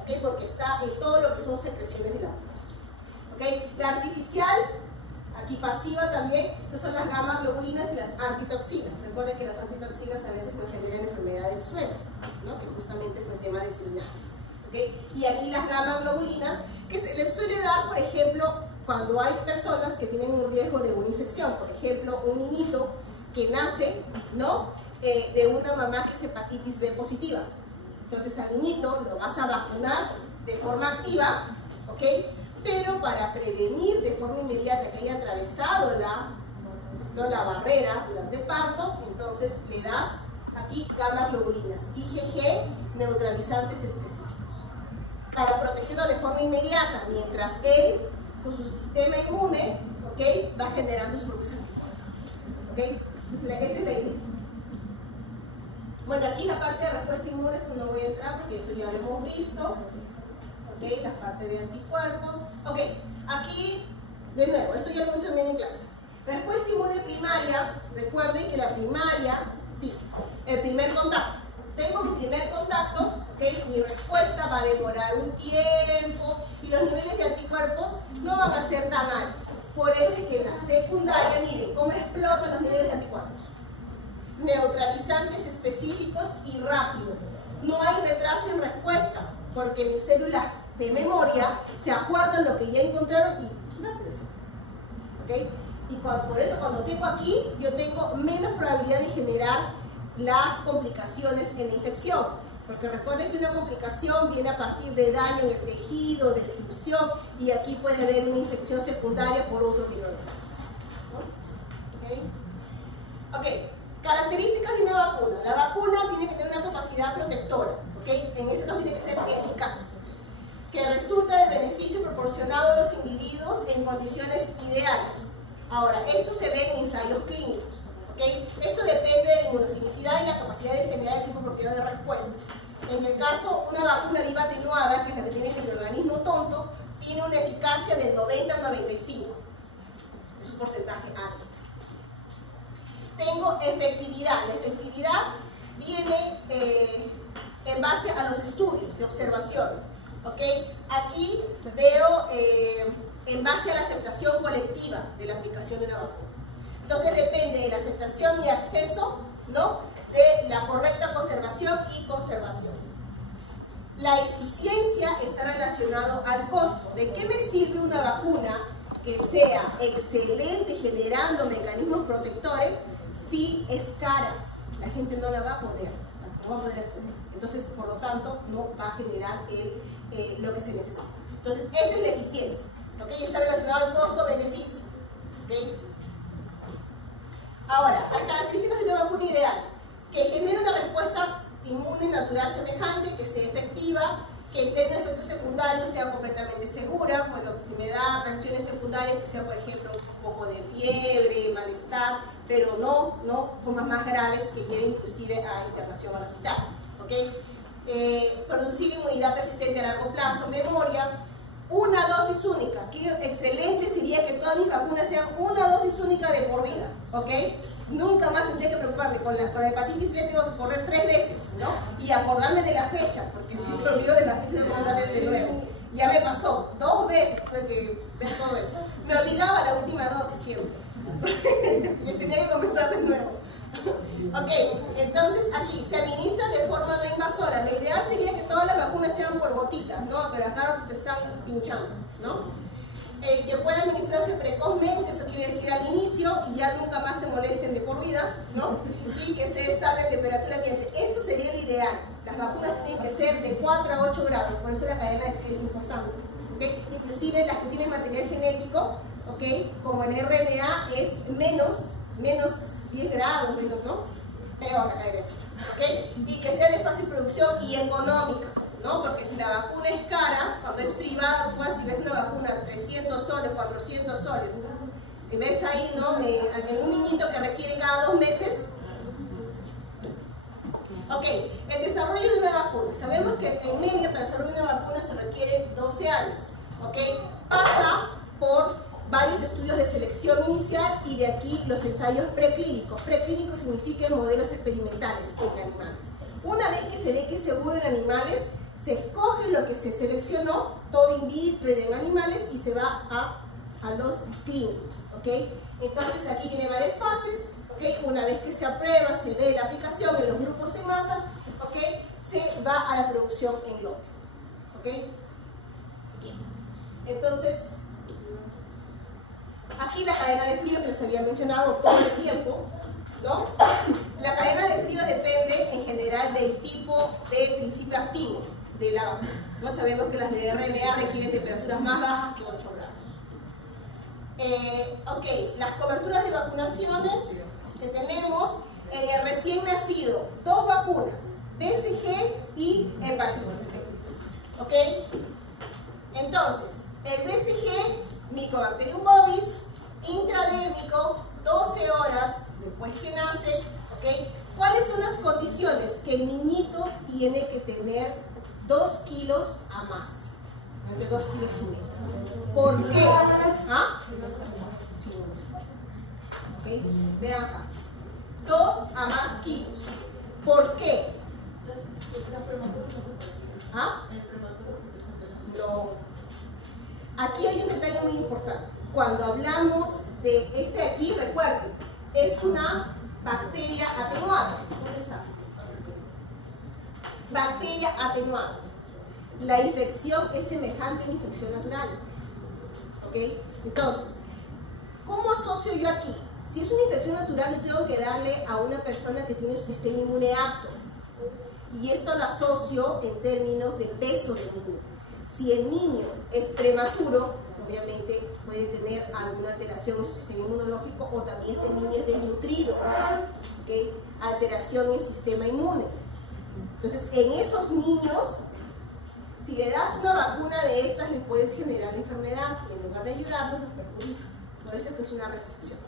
¿okay? Porque está en todo lo que son secreciones de la mucosa, ¿okay? La artificial, aquí pasiva también, estas son las gamma globulinas y las antitoxinas. Recuerden que las antitoxinas a veces pueden generar enfermedad del suelo, ¿no? Que justamente fue el tema de seminarios, ¿okay? Y aquí las gamma globulinas, que se les suele dar, por ejemplo, cuando hay personas que tienen un riesgo de una infección. Por ejemplo, un niñito que nace, ¿no? De una mamá que es hepatitis B positiva. Entonces al niñito lo vas a vacunar de forma activa, ¿ok? Pero para prevenir de forma inmediata que haya atravesado la barrera durante el parto, entonces le das aquí gamma globulinas, IgG neutralizantes específicos, para protegerlo de forma inmediata, mientras él, con su sistema inmune, ¿ok?, va generando sus propios anticuerpos. ¿Ok? Esa es la idea. Bueno, aquí la parte de respuesta inmune, esto no voy a entrar porque eso ya lo hemos visto. ¿Ok? La parte de anticuerpos. Ok, aquí, de nuevo, esto ya lo hemos también en clase. Respuesta inmune primaria, recuerden que la primaria, sí, el primer contacto. Tengo mi primer contacto, ¿ok? Mi respuesta va a demorar un tiempo y los niveles de anticuerpos no van a ser tan altos. Por eso es que en la secundaria, miren cómo explotan los niveles de anticuerpos. Neutralizantes específicos y rápido. No hay retraso en respuesta, porque mis células de memoria se acuerdan lo que ya encontraron y rápido sí. ¿Ok? Y por eso cuando tengo aquí, yo tengo menos probabilidad de generar las complicaciones en la infección. Porque recuerden que una complicación viene a partir de daño en el tejido, destrucción, y aquí puede haber una infección secundaria por otro virus. ¿No? Ok, características de una vacuna. La vacuna tiene que tener una capacidad protectora, ¿ok? En este caso tiene que ser eficaz, que resulta del beneficio proporcionado a los individuos en condiciones ideales. Ahora, esto se ve en ensayos clínicos. ¿Okay? Esto depende de la inmunogenicidad y la capacidad de generar el tipo apropiado de respuesta. En el caso, una vacuna viva atenuada, que es la que tiene el organismo tonto, tiene una eficacia del 90 al 95. Es un porcentaje alto. Tengo efectividad. La efectividad viene en base a los estudios de observaciones. ¿Okay? Aquí veo en base a la aceptación colectiva de la aplicación de una vacuna. Entonces depende de la aceptación y acceso, ¿no?, de la correcta conservación y conservación. La eficiencia está relacionada al costo. ¿De qué me sirve una vacuna que sea excelente generando mecanismos protectores si es cara? La gente no la va a poder hacer. Entonces, por lo tanto, no va a generar lo que se necesita. Entonces, esa es la eficiencia. ¿Okay? Está relacionado al costo-beneficio. ¿Okay? Ahora, las características de una vacuna ideal: que genere una respuesta inmune natural semejante, que sea efectiva, que en términos de efectos secundarios sea completamente segura. Bueno, si me da reacciones secundarias, que sea, por ejemplo, un poco de fiebre, malestar, pero no formas más graves que lleven inclusive a internación al hospital. ¿Okay? Producir inmunidad persistente a largo plazo, memoria. Una dosis única. Qué excelente sería que todas mis vacunas sean una dosis única de por vida, ¿ok? Nunca más tendría que preocuparme. Con la hepatitis B tengo que correr 3 veces, ¿no? Y acordarme de la fecha, porque si me olvido de la fecha tengo que comenzar desde nuevo. Ya me pasó 2 veces, tuve que ver todo eso. Me olvidaba la última dosis siempre. Y tenía que comenzar de nuevo. Ok, entonces aquí se administra de forma no invasora. Lo ideal sería que todas las vacunas sean por gotitas, ¿no? Pero acá no te están pinchando, ¿no? Que pueda administrarse precozmente, eso quiere decir al inicio, y ya nunca más te molesten de por vida, ¿no? Y que sea estable en temperatura ambiente. Esto sería lo ideal. Las vacunas tienen que ser de 4 a 8 grados, por eso la cadena de frío es importante, ¿okay? Inclusive las que tienen material genético, ¿okay?, como el RNA, es menos 10 grados menos, ¿no? Peor la cadena de frío, ¿ok? Y que sea de fácil producción y económica, ¿no? Porque si la vacuna es cara, cuando es privada, tú vas y ves una vacuna 300 soles, 400 soles, entonces ves ahí, ¿no? En un niñito que requiere cada 2 meses. Ok, el desarrollo de una vacuna. Sabemos que en medio para el desarrollo de una vacuna se requiere 12 años, ¿ok? Pasa por varios estudios de selección inicial y de aquí los ensayos preclínicos. Preclínicos significa modelos experimentales en animales. Una vez que se ve que es seguro en animales, se escoge lo que se seleccionó, todo in vitro y en animales, y se va a los clínicos, ¿ok? Entonces aquí tiene varias fases, ¿ok? Una vez que se aprueba, se ve la aplicación en los grupos en masa, ¿ok? Se va a la producción en lotes, ¿ok? Bien. Entonces, aquí la cadena de frío que les había mencionado todo el tiempo, ¿no? La cadena de frío depende en general del tipo de principio activo de la vacuna. No sabemos que las de RNA requieren temperaturas más bajas que 8 grados. Ok, las coberturas de vacunaciones que tenemos en el recién nacido: 2 vacunas, BCG y hepatitis B. ¿Ok? Entonces, el BCG, Mycobacterium bovis, intradérmico, 12 horas después que nace, ¿ok? ¿Cuáles son las condiciones? Que el niñito tiene que tener 2 kilos a más, entre 2 kilos y medio. ¿Por qué? ¿Ah? Sí, ¿ok? Vean acá. 2 a más kilos. ¿Por qué? ¿Ah? No. Aquí hay un detalle muy importante. Cuando hablamos de este de aquí, recuerden, es una bacteria atenuada. ¿Dónde está? Bacteria atenuada. La infección es semejante a una infección natural. ¿Ok? Entonces, ¿cómo asocio yo aquí? Si es una infección natural, yo tengo que darle a una persona que tiene su sistema inmune apto. Y esto lo asocio en términos de peso del niño. Si el niño es prematuro, obviamente puede tener alguna alteración en su sistema inmunológico, o también si el niño es desnutrido, ¿okay? Alteración en el sistema inmune. Entonces, en esos niños, si le das una vacuna de estas, le puedes generar la enfermedad y en lugar de ayudarlos, los perjudicas. Por eso es que es una restricción.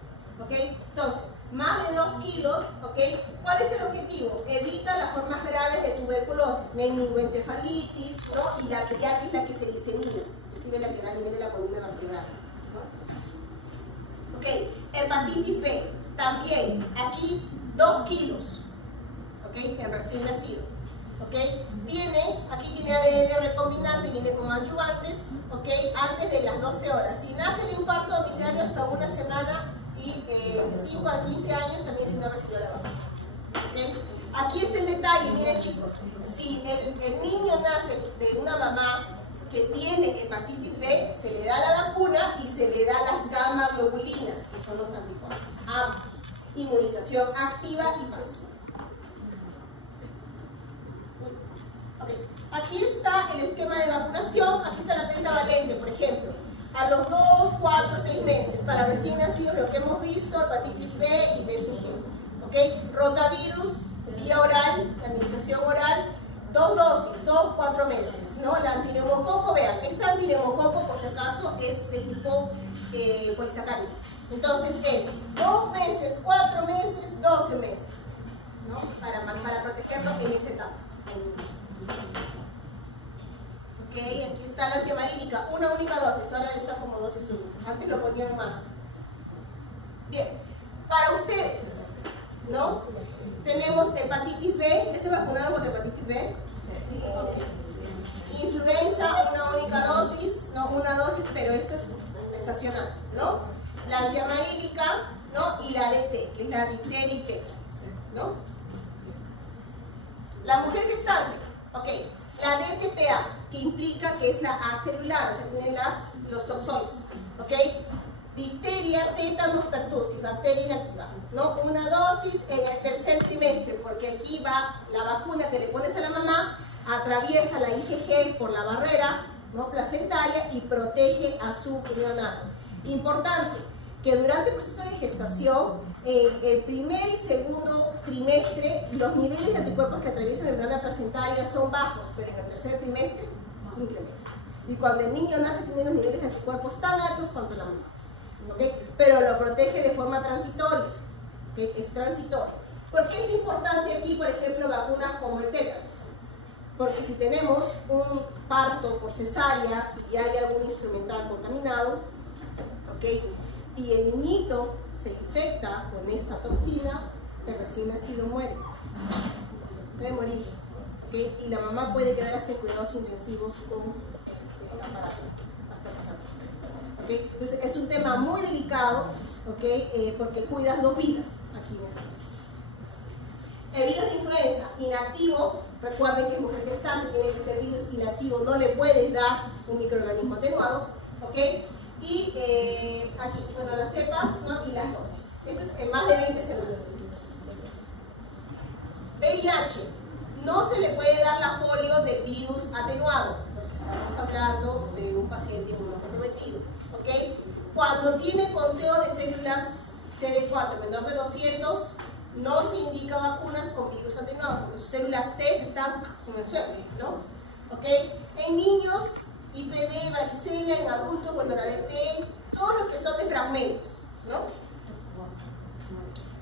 ¿Ok? Entonces, más de 2 kilos, ¿ok? ¿Cuál es el objetivo? Evita las formas graves de tuberculosis, meningoencefalitis, ¿no? Y la que ya es la que se disemina, inclusive la que da a nivel de la columna vertebral, ¿no? ¿Ok? Hepatitis B, también, aquí 2 kilos, ¿ok? En recién nacido, ¿ok? Aquí tiene ADN recombinante, viene con adyuvantes, ¿ok? Antes de las 12 horas. Si nace de un parto domiciliario hasta 1 semana, y 5 a 15 años también si no recibió la vacuna. ¿Okay? Aquí está el detalle, miren chicos, si el niño nace de una mamá que tiene hepatitis B, se le da la vacuna y se le da las gamma globulinas, que son los anticuerpos, ambos, inmunización activa y pasiva. Okay. Aquí está el esquema de vacunación, aquí está la pentavalente, por ejemplo. A los 2, 4, 6 meses, para recién nacidos, lo que hemos visto, hepatitis B y BCG. ¿Ok? Rotavirus, vía oral, la administración oral, 2 dosis, 2, 4 meses. ¿No? La antineumococo, vean, esta antineumococo, por si acaso, es de tipo polisacárido. Entonces es 2 meses, 4 meses, 12 meses. ¿No? Para protegerlo en esa etapa. Ok, aquí está la antiamarílica, una única dosis, ahora está como dosis única, antes lo ponían más. Bien, para ustedes, ¿no? Tenemos hepatitis B, ¿ya se vacunaron contra hepatitis B? Ok. Influenza, una única dosis, no una dosis, pero eso es estacional, ¿no? La antiamarílica, ¿no? Y la DT, que es la difteria y tetanus, ¿no? La mujer gestante, ok. La DTPA, que implica que es la acelular, o sea, tienen los toxoides, ¿ok? Difteria, tétanos, pertussis, bacteria inactiva, ¿no? Una dosis en el tercer trimestre, porque aquí va la vacuna que le pones a la mamá, atraviesa la IgG por la barrera, ¿no? Placentaria y protege a su neonato. Importante, que durante el proceso de gestación, el primer y segundo trimestre, los niveles de anticuerpos que atraviesan la membrana placentaria son bajos, pero en el tercer trimestre incrementan. Y cuando el niño nace tiene los niveles de anticuerpos tan altos cuanto la mamá, ¿okay? Pero lo protege de forma transitoria, ¿okay? Es transitoria. ¿Por qué es importante aquí, por ejemplo, vacunas como el tétanos? Porque si tenemos un parto por cesárea y hay algún instrumental contaminado, ¿okay? Y el niñito se infecta con esta toxina, el recién nacido muere. Puede morir. ¿Okay? Y la mamá puede quedar hasta en cuidados intensivos con el aparato hasta pasar. ¿Okay? Entonces es un tema muy delicado, ¿okay? Porque cuidas 2 vidas aquí en este caso. El virus de influenza inactivo, recuerden que es mujer gestante, tiene que ser virus inactivo, no le puedes dar un microorganismo atenuado. ¿Okay? Y aquí, bueno, las cepas, ¿no? Y las dosis. Esto es en más de 20 semanas. VIH. No se le puede dar la polio de virus atenuado, porque estamos hablando de un paciente inmunocomprometido. ¿Ok? Cuando tiene conteo de células CD4 menor de 200, no se indica vacunas con virus atenuado, porque sus células T están en el suelo, ¿no? ¿ok? En niños, IPV, varicela, en adultos, bueno, la DT, todos los que son de fragmentos, ¿no?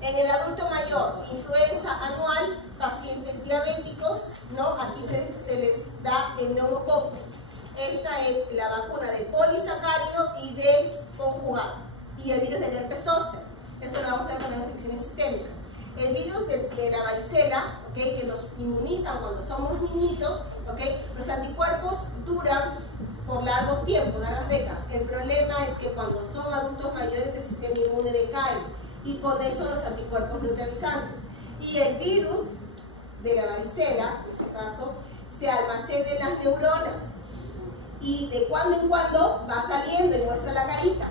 En el adulto mayor, influenza anual, pacientes diabéticos, ¿no? Aquí se les da el neumococo. Esta es la vacuna de polisacárido y de conjugado. Y el virus del herpes zóster. Eso lo vamos a ver con las infecciones sistémicas. El virus de la varicela, ¿okay? Que nos inmunizan cuando somos niñitos, ¿okay? Los anticuerpos duran por largo tiempo, largas décadas. El problema es que cuando son adultos mayores el sistema inmune decae y con eso los anticuerpos neutralizantes. Y el virus de la varicela, en este caso, se almacena en las neuronas y de cuando en cuando va saliendo y muestra la carita.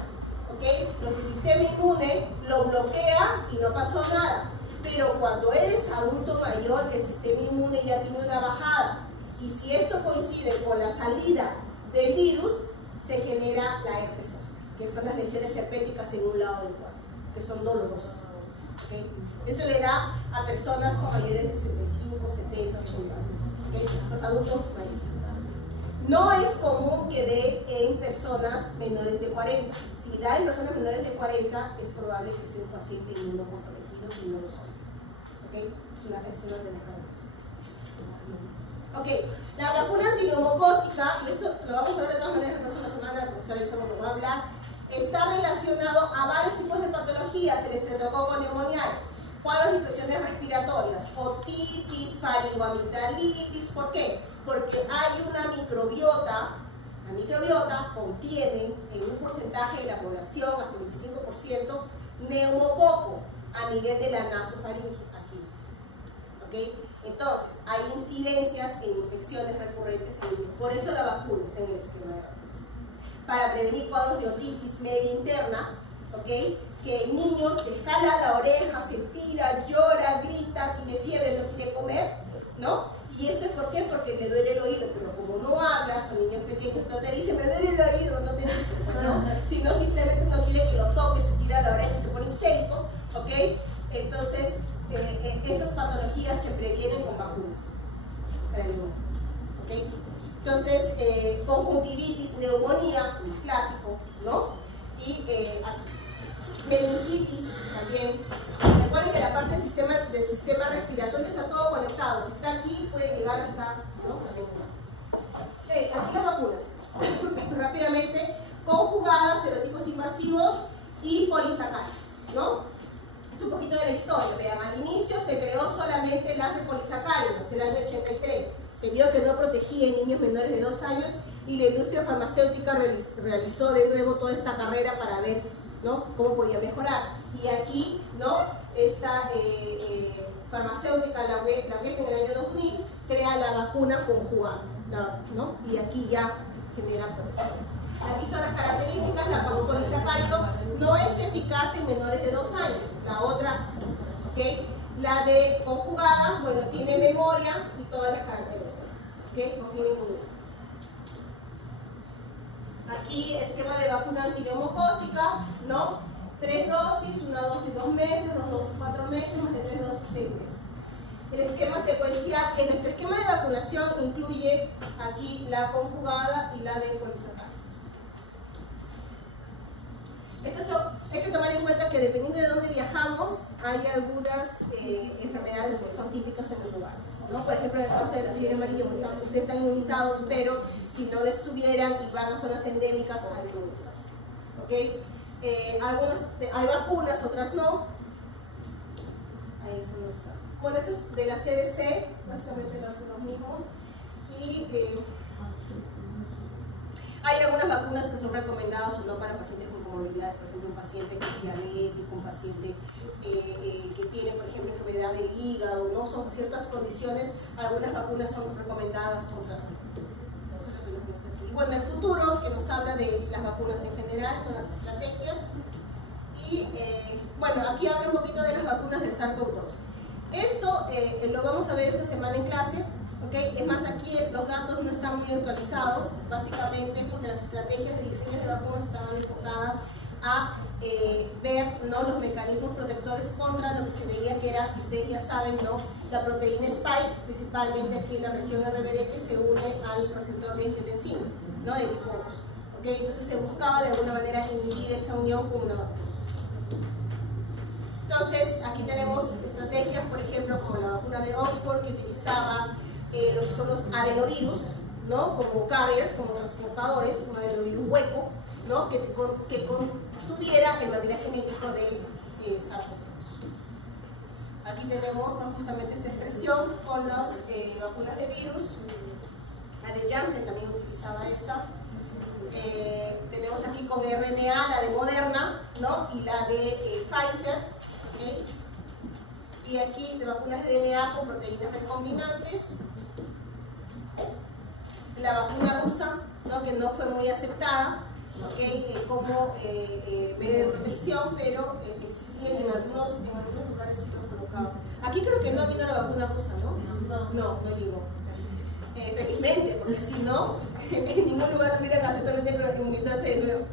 ¿Okay? Nuestro sistema inmune lo bloquea y no pasó nada. Pero cuando eres adulto mayor, el sistema inmune ya tiene una bajada. Y si esto coincide con la salida del virus, se genera la herpes zóster, que son las lesiones herpéticas en un lado del cuerpo, que son dolorosas. ¿Okay? Eso le da a personas con mayores de 75, 70, 80 años. ¿Okay? Los adultos mayores. No es común que dé en personas menores de 40. Si da en personas menores de 40, es probable que sea un paciente inmunocomprometido y no lo son. ¿Okay? Es una de las características. Ok, la vacuna antineumocócica, y esto lo vamos a ver de todas maneras la próxima semana, la profesora Isabel nos va a hablar, está relacionado a varios tipos de patologías, el estreptococo neumonial, cuadros de infecciones respiratorias, otitis, faringoamigdalitis. ¿Por qué? Porque hay una microbiota. La microbiota contiene en un porcentaje de la población, hasta el 25%, neumococo a nivel de la nasofaringe aquí. ¿Okay? Entonces, hay incidencias en infecciones recurrentes en niños. Por eso la vacuna está en el esquema de vacunación. Para prevenir cuadros de otitis media interna, ¿okay? Que el niño se jala la oreja, se tira, llora, grita, tiene fiebre, no quiere comer, ¿no? Y esto es ¿por qué? Porque le duele el oído, pero como no habla, son niños pequeños, no te dicen, me duele el oído, no te dicen, ¿no? Sino simplemente no quiere que lo toque, se tira la oreja, se pone histérico, ¿ok? Entonces, esas patologías se previenen con vacunas para el niño, ¿ok? Entonces, conjuntivitis, neumonía, un clásico, ¿no? Y meningitis también. Recuerden que la parte del sistema respiratorio está todo conectado. Si está aquí, puede llegar hasta, ¿no? Okay, aquí las vacunas. Rápidamente, conjugadas, serotipos invasivos y polisacáridos, ¿no? Es un poquito de la historia. Vean, al inicio se creó solamente las de polisacáridos, el año 83. Se vio que no protegía en niños menores de 2 años y la industria farmacéutica realizó de nuevo toda esta carrera para ver, ¿no? Cómo podía mejorar. Y aquí, ¿no? Esta farmacéutica, la WET en el año 2000, crea la vacuna conjugada, ¿no? Y aquí ya genera protección. Aquí son las características. La polisacárido no es eficaz en menores de 2 años, la otra sí, ¿ok? La de conjugada, bueno, tiene memoria y todas las características, ¿ok? Confíen en uno. Aquí esquema de vacuna antineumocócica, ¿no? 3 dosis, 1 dosis 2 meses, 2 dosis 4 meses, más de 3 dosis 6 meses. El esquema secuencial, en nuestro esquema de vacunación incluye aquí la conjugada y la de polisacáridos. Hay que tomar en cuenta que dependiendo de dónde viajamos, hay algunas enfermedades que son típicas en los lugares, ¿no? Por ejemplo, en el caso de la fiebre amarilla, ustedes están inmunizados, pero si no lo estuvieran y van a zonas endémicas, hay que inmunizarse, ¿ok? Hay vacunas, otras no. Ahí son los casos. Bueno, este es de la CDC, básicamente son los mismos. Y hay algunas vacunas que son recomendadas o no para pacientes con comorbilidades, por ejemplo, un paciente que es diabético, un paciente que tiene, por ejemplo, enfermedad del hígado, ¿no? Son ciertas condiciones, algunas vacunas son recomendadas, otras no. Eso es lo que nos muestra aquí. Y bueno, el futuro, que nos habla de las vacunas en general, con las estrategias. Y bueno, aquí habla un poquito de las vacunas del SARS-CoV-2. Esto lo vamos a ver esta semana en clase. ¿Okay? Es más, aquí los datos no están muy actualizados, básicamente porque las estrategias de diseño de vacunas estaban enfocadas a ver, ¿no?, los mecanismos protectores contra lo que se veía que era, y ustedes ya saben, ¿no?, la proteína spike, principalmente aquí en la región RBD, que se une al receptor de angiotensina, ¿no?, de tipo 2. ¿Okay? Entonces se buscaba de alguna manera inhibir esa unión con una vacuna. Entonces, aquí tenemos estrategias, por ejemplo, como la vacuna de Oxford, que utilizaba lo que son los adenovirus, ¿no?, como carriers, como transportadores, un adenovirus hueco, ¿no?, que contuviera el material genético de SARS-CoV-2. Aquí tenemos, ¿no?, justamente esta expresión con las vacunas de virus. La de Janssen también utilizaba esa. Tenemos aquí con RNA la de Moderna, ¿no?, y la de Pfizer. ¿Okay? Y aquí de vacunas de DNA con proteínas recombinantes. La vacuna rusa, ¿no?, que no fue muy aceptada, ¿okay?, como medio de protección, pero existían en algunos lugares sí lo colocaban. Aquí creo que no vino la vacuna rusa, ¿no? No llegó. Felizmente, porque si no, en ningún lugar hubieran aceptado inmunizarse de nuevo.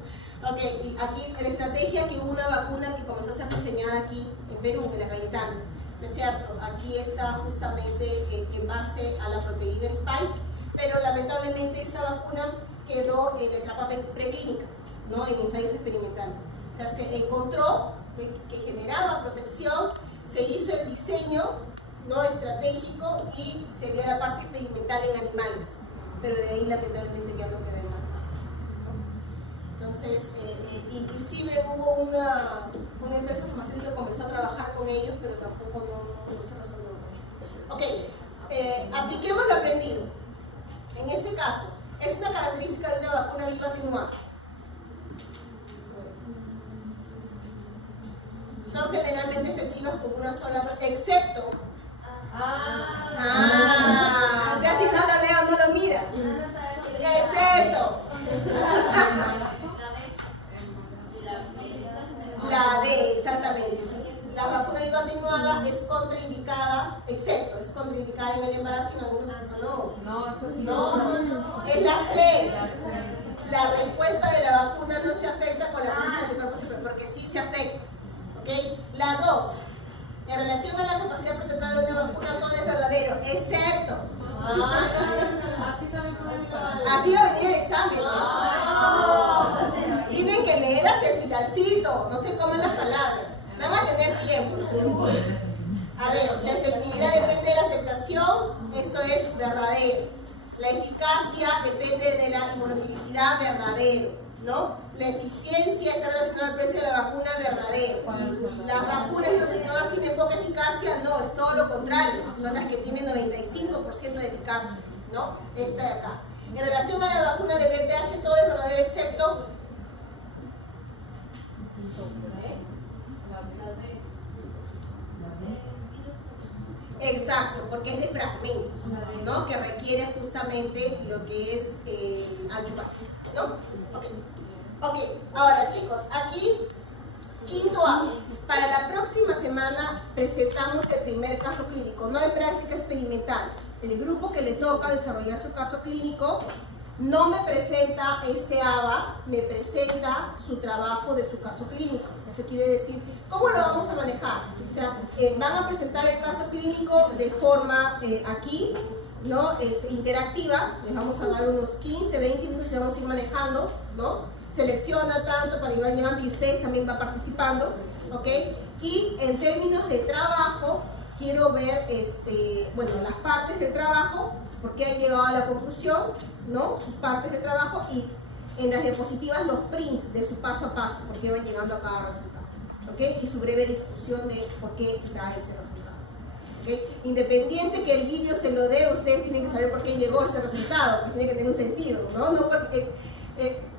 Ok, y aquí la estrategia, que hubo una vacuna que comenzó a ser diseñada aquí en Perú, en la Cayetano, ¿no es cierto? Aquí está justamente en base a la proteína spike, pero lamentablemente esta vacuna quedó en la etapa preclínica, ¿no?, en ensayos experimentales. O sea, se encontró que generaba protección, se hizo el diseño, ¿no?, estratégico, y se dio la parte experimental en animales, pero de ahí lamentablemente ya no quedó en nada. Entonces, inclusive hubo una empresa farmacéutica que comenzó a trabajar con ellos, pero tampoco no se resolvió mucho. Ok, apliquemos lo aprendido. En este caso, es una característica de una vacuna viva atenuada. Son generalmente efectivas con una sola dosis, excepto... o sea, si no lo leo, no lo mira. Excepto... La D, exactamente. La vacuna viva atenuada es contraindicada, excepto, es contraindicada en el embarazo y en algunos no, es la C. La respuesta de la vacuna no se afecta con la presencia de anticuerpos, porque sí se afecta. ¿Okay? La 2. En relación a la capacidad protectora de una vacuna, todo es verdadero, excepto. Así también puede disparar. Así va a venir el examen, ¿no? Tienen que leer hasta el finalcito, no se comen las palabras. Van a tener tiempo, no se preocupen. A ver, la efectividad depende de la aceptación, eso es verdadero. La eficacia depende de la inmunofilicidad, verdadero, ¿no? La eficiencia está relacionada al precio de la vacuna, verdadero. Las vacunas no atenuadas tienen poca eficacia, no, es todo lo contrario. Son las que tienen 95% de eficacia, ¿no? Esta de acá. En relación a la vacuna de VPH, todo es verdadero excepto... Exacto, porque es de fragmentos, ¿no?, que requiere justamente lo que es ayudar, ¿no? Ok, ahora chicos, aquí, quinto A, para la próxima semana presentamos el primer caso clínico, no de práctica experimental. El grupo que le toca desarrollar su caso clínico no me presenta este ABA, me presenta su trabajo de su caso clínico. Eso quiere decir, ¿cómo lo vamos a manejar? O sea, van a presentar el caso clínico de forma aquí, ¿no?, interactiva. Les vamos a dar unos 15, 20 minutos y vamos a ir manejando, ¿no? Selecciona tanto para ir llegando y ustedes también van participando, ¿ok? Y en términos de trabajo, quiero ver, bueno, las partes del trabajo, por qué han llegado a la conclusión, ¿no?, sus partes del trabajo, y en las diapositivas los prints de su paso a paso, por qué van llegando a cada resultado, ¿ok? Y su breve discusión de por qué da ese resultado, ¿ok? Independiente que el vídeo se lo dé, ustedes tienen que saber por qué llegó ese resultado, que tiene que tener un sentido, ¿no? No porque,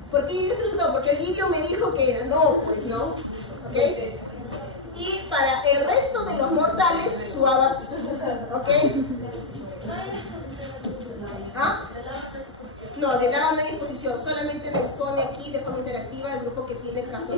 ¿por qué llegó ese resultado? Porque el vídeo me dijo que era, no, pues, ¿no? ¿Ok? Y para el resto de los mortales, su ABA, ¿ok? ¿Ah? No, del lado no hay exposición, solamente me expone aquí de forma interactiva el grupo que tiene el caso.